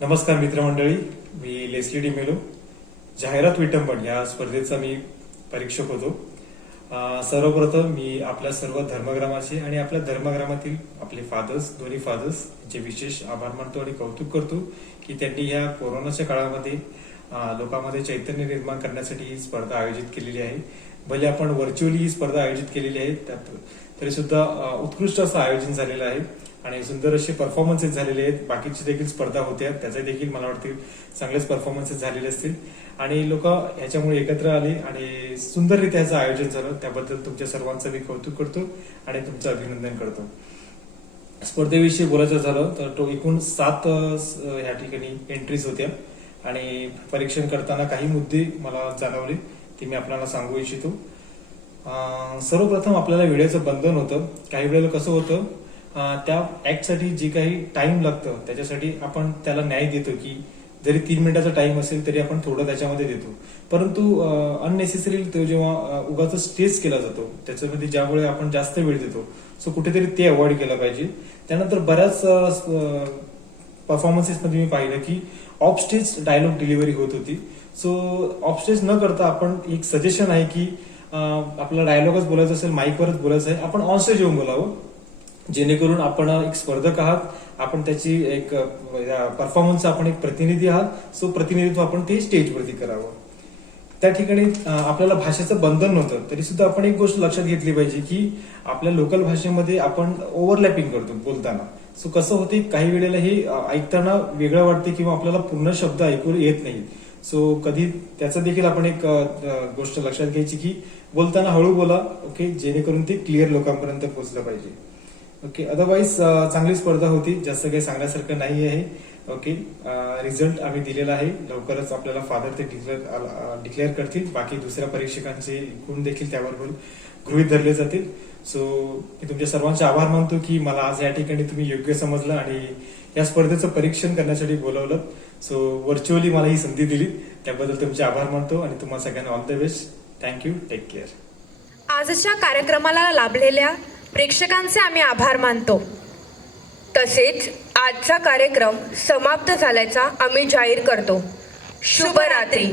नमस्कार मित्रमंडळी, मी Leslie D'Mello. जाहिरात विटंबन या स्पर्धेचा मी परीक्षक होतो. सर्वप्रथम मी आपल्या सर्व धर्मग्रामाचे आणि आपल्या धर्मग्रामातील आपले फादर्स, दोन्ही फादर्स यांचे विशेष आभार मानतो आणि कौतुक करतो की त्यांनी या कोरोनाच्या काळामध्ये लोकांमध्ये चैतन्य निर्माण करण्यासाठी ही स्पर्धा आयोजित केलेली आहे. भले आपण व्हर्च्युअली ही स्पर्धा आयोजित केलेली आहे, तरी सुद्धा उत्कृष्ट असं आयोजन झालेलं आहे आणि सुंदर असे परफॉर्मन्सेस झालेले आहेत. बाकीची देखील स्पर्धा होत्या, त्याचे देखील मला वाटते चांगलेच परफॉर्मन्सेस झालेले असतील आणि लोक ह्याच्यामुळे एकत्र आले आणि सुंदररित्या ह्याचं आयोजन झालं. त्याबद्दल तुमच्या सर्वांचं मी कौतुक करतो आणि तुमचं अभिनंदन करतो. स्पर्धेविषयी बोलायचं झालं तर एकूण 7 ह्या ठिकाणी एंट्रीज होत्या आणि परीक्षण करताना काही मुद्दे मला जाणवले ते मी आपल्याला सांगू इच्छितो. सर्वप्रथम आपल्याला वेळेचं बंधन होतं. काही वेळेला कसं होतं, त्या ऍक्टसाठी जे काही टाइम लागतं त्याच्यासाठी आपण त्याला न्याय देतो की जरी 3 मिनिटाचा टाइम असेल तरी आपण थोडं त्याच्यामध्ये देतो. परंतु अननेसेसरी तो जेव्हा उगाच स्टेज केला जातो त्याच्यामध्ये ज्यामुळे आपण जास्त वेळ देतो, सो कुठेतरी ते अवॉइड केलं पाहिजे. त्यानंतर बऱ्याच परफॉर्मन्सेस मध्ये मी पाहिलं की ऑफ स्टेज डायलॉग डिलिव्हरी होत होती. सो ऑफ स्टेज न करता आपण एक सजेशन आहे की आपला डायलॉगच बोलायचं असेल, माईकवरच बोलायचं आहे, आपण ऑन स्टेज येऊन बोलावं, जेणेकरून आपण एक स्पर्धक आहात, आपण त्याची एक परफॉर्मन्स आपण एक प्रतिनिधी आहात. सो प्रतिनिधित्व आपण ते स्टेजवरती करावं. त्या ठिकाणी आपल्याला भाषेचं बंधन नव्हतं, तरी सुद्धा आपण एक गोष्ट लक्षात घेतली पाहिजे की आपल्या लोकल भाषेमध्ये आपण ओव्हरलॅपिंग करतो बोलताना. सो कसं होते, काही वेळेला हे ऐकताना वेगळं वाटते किंवा आपल्याला पूर्ण शब्द ऐकू येत नाही. सो कधी त्याचं देखील आपण एक गोष्ट लक्षात घ्यायची की बोलताना हळू बोला, ओके, जेणेकरून ते क्लिअर लोकांपर्यंत पोहोचलं पाहिजे. ओके, अदरवाईज चांगली स्पर्धा होती, जास्त काही सांगण्यासारखं नाही आहे. ओके, रिझल्ट आम्ही दिलेला आहे, लवकरच आपल्याला फादर ते डिक्लेअर करतील. बाकी दुसऱ्या परीक्षकांचे गुण देखील त्याबरोबर गृहीत धरले जातील. सो मी तुमच्या सर्वांचे आभार मानतो की मला आज या ठिकाणी तुम्ही योग्य समजलं आणि या स्पर्धेचं परीक्षण करण्यासाठी बोलवलं. सो व्हर्च्युअली मला ही संधी दिली, त्याबद्दल तुमचे आभार मानतो आणि तुम्हाला सगळ्यांना all the best. Thank you, take care. आजच्या कार्यक्रमाला लाभलेल्या प्रेक्षकांचे आम्ही आभार मानतो. तसेच आजचा कार्यक्रम समाप्त झाल्याचा आम्ही जाहीर करतो. शुभरात्री.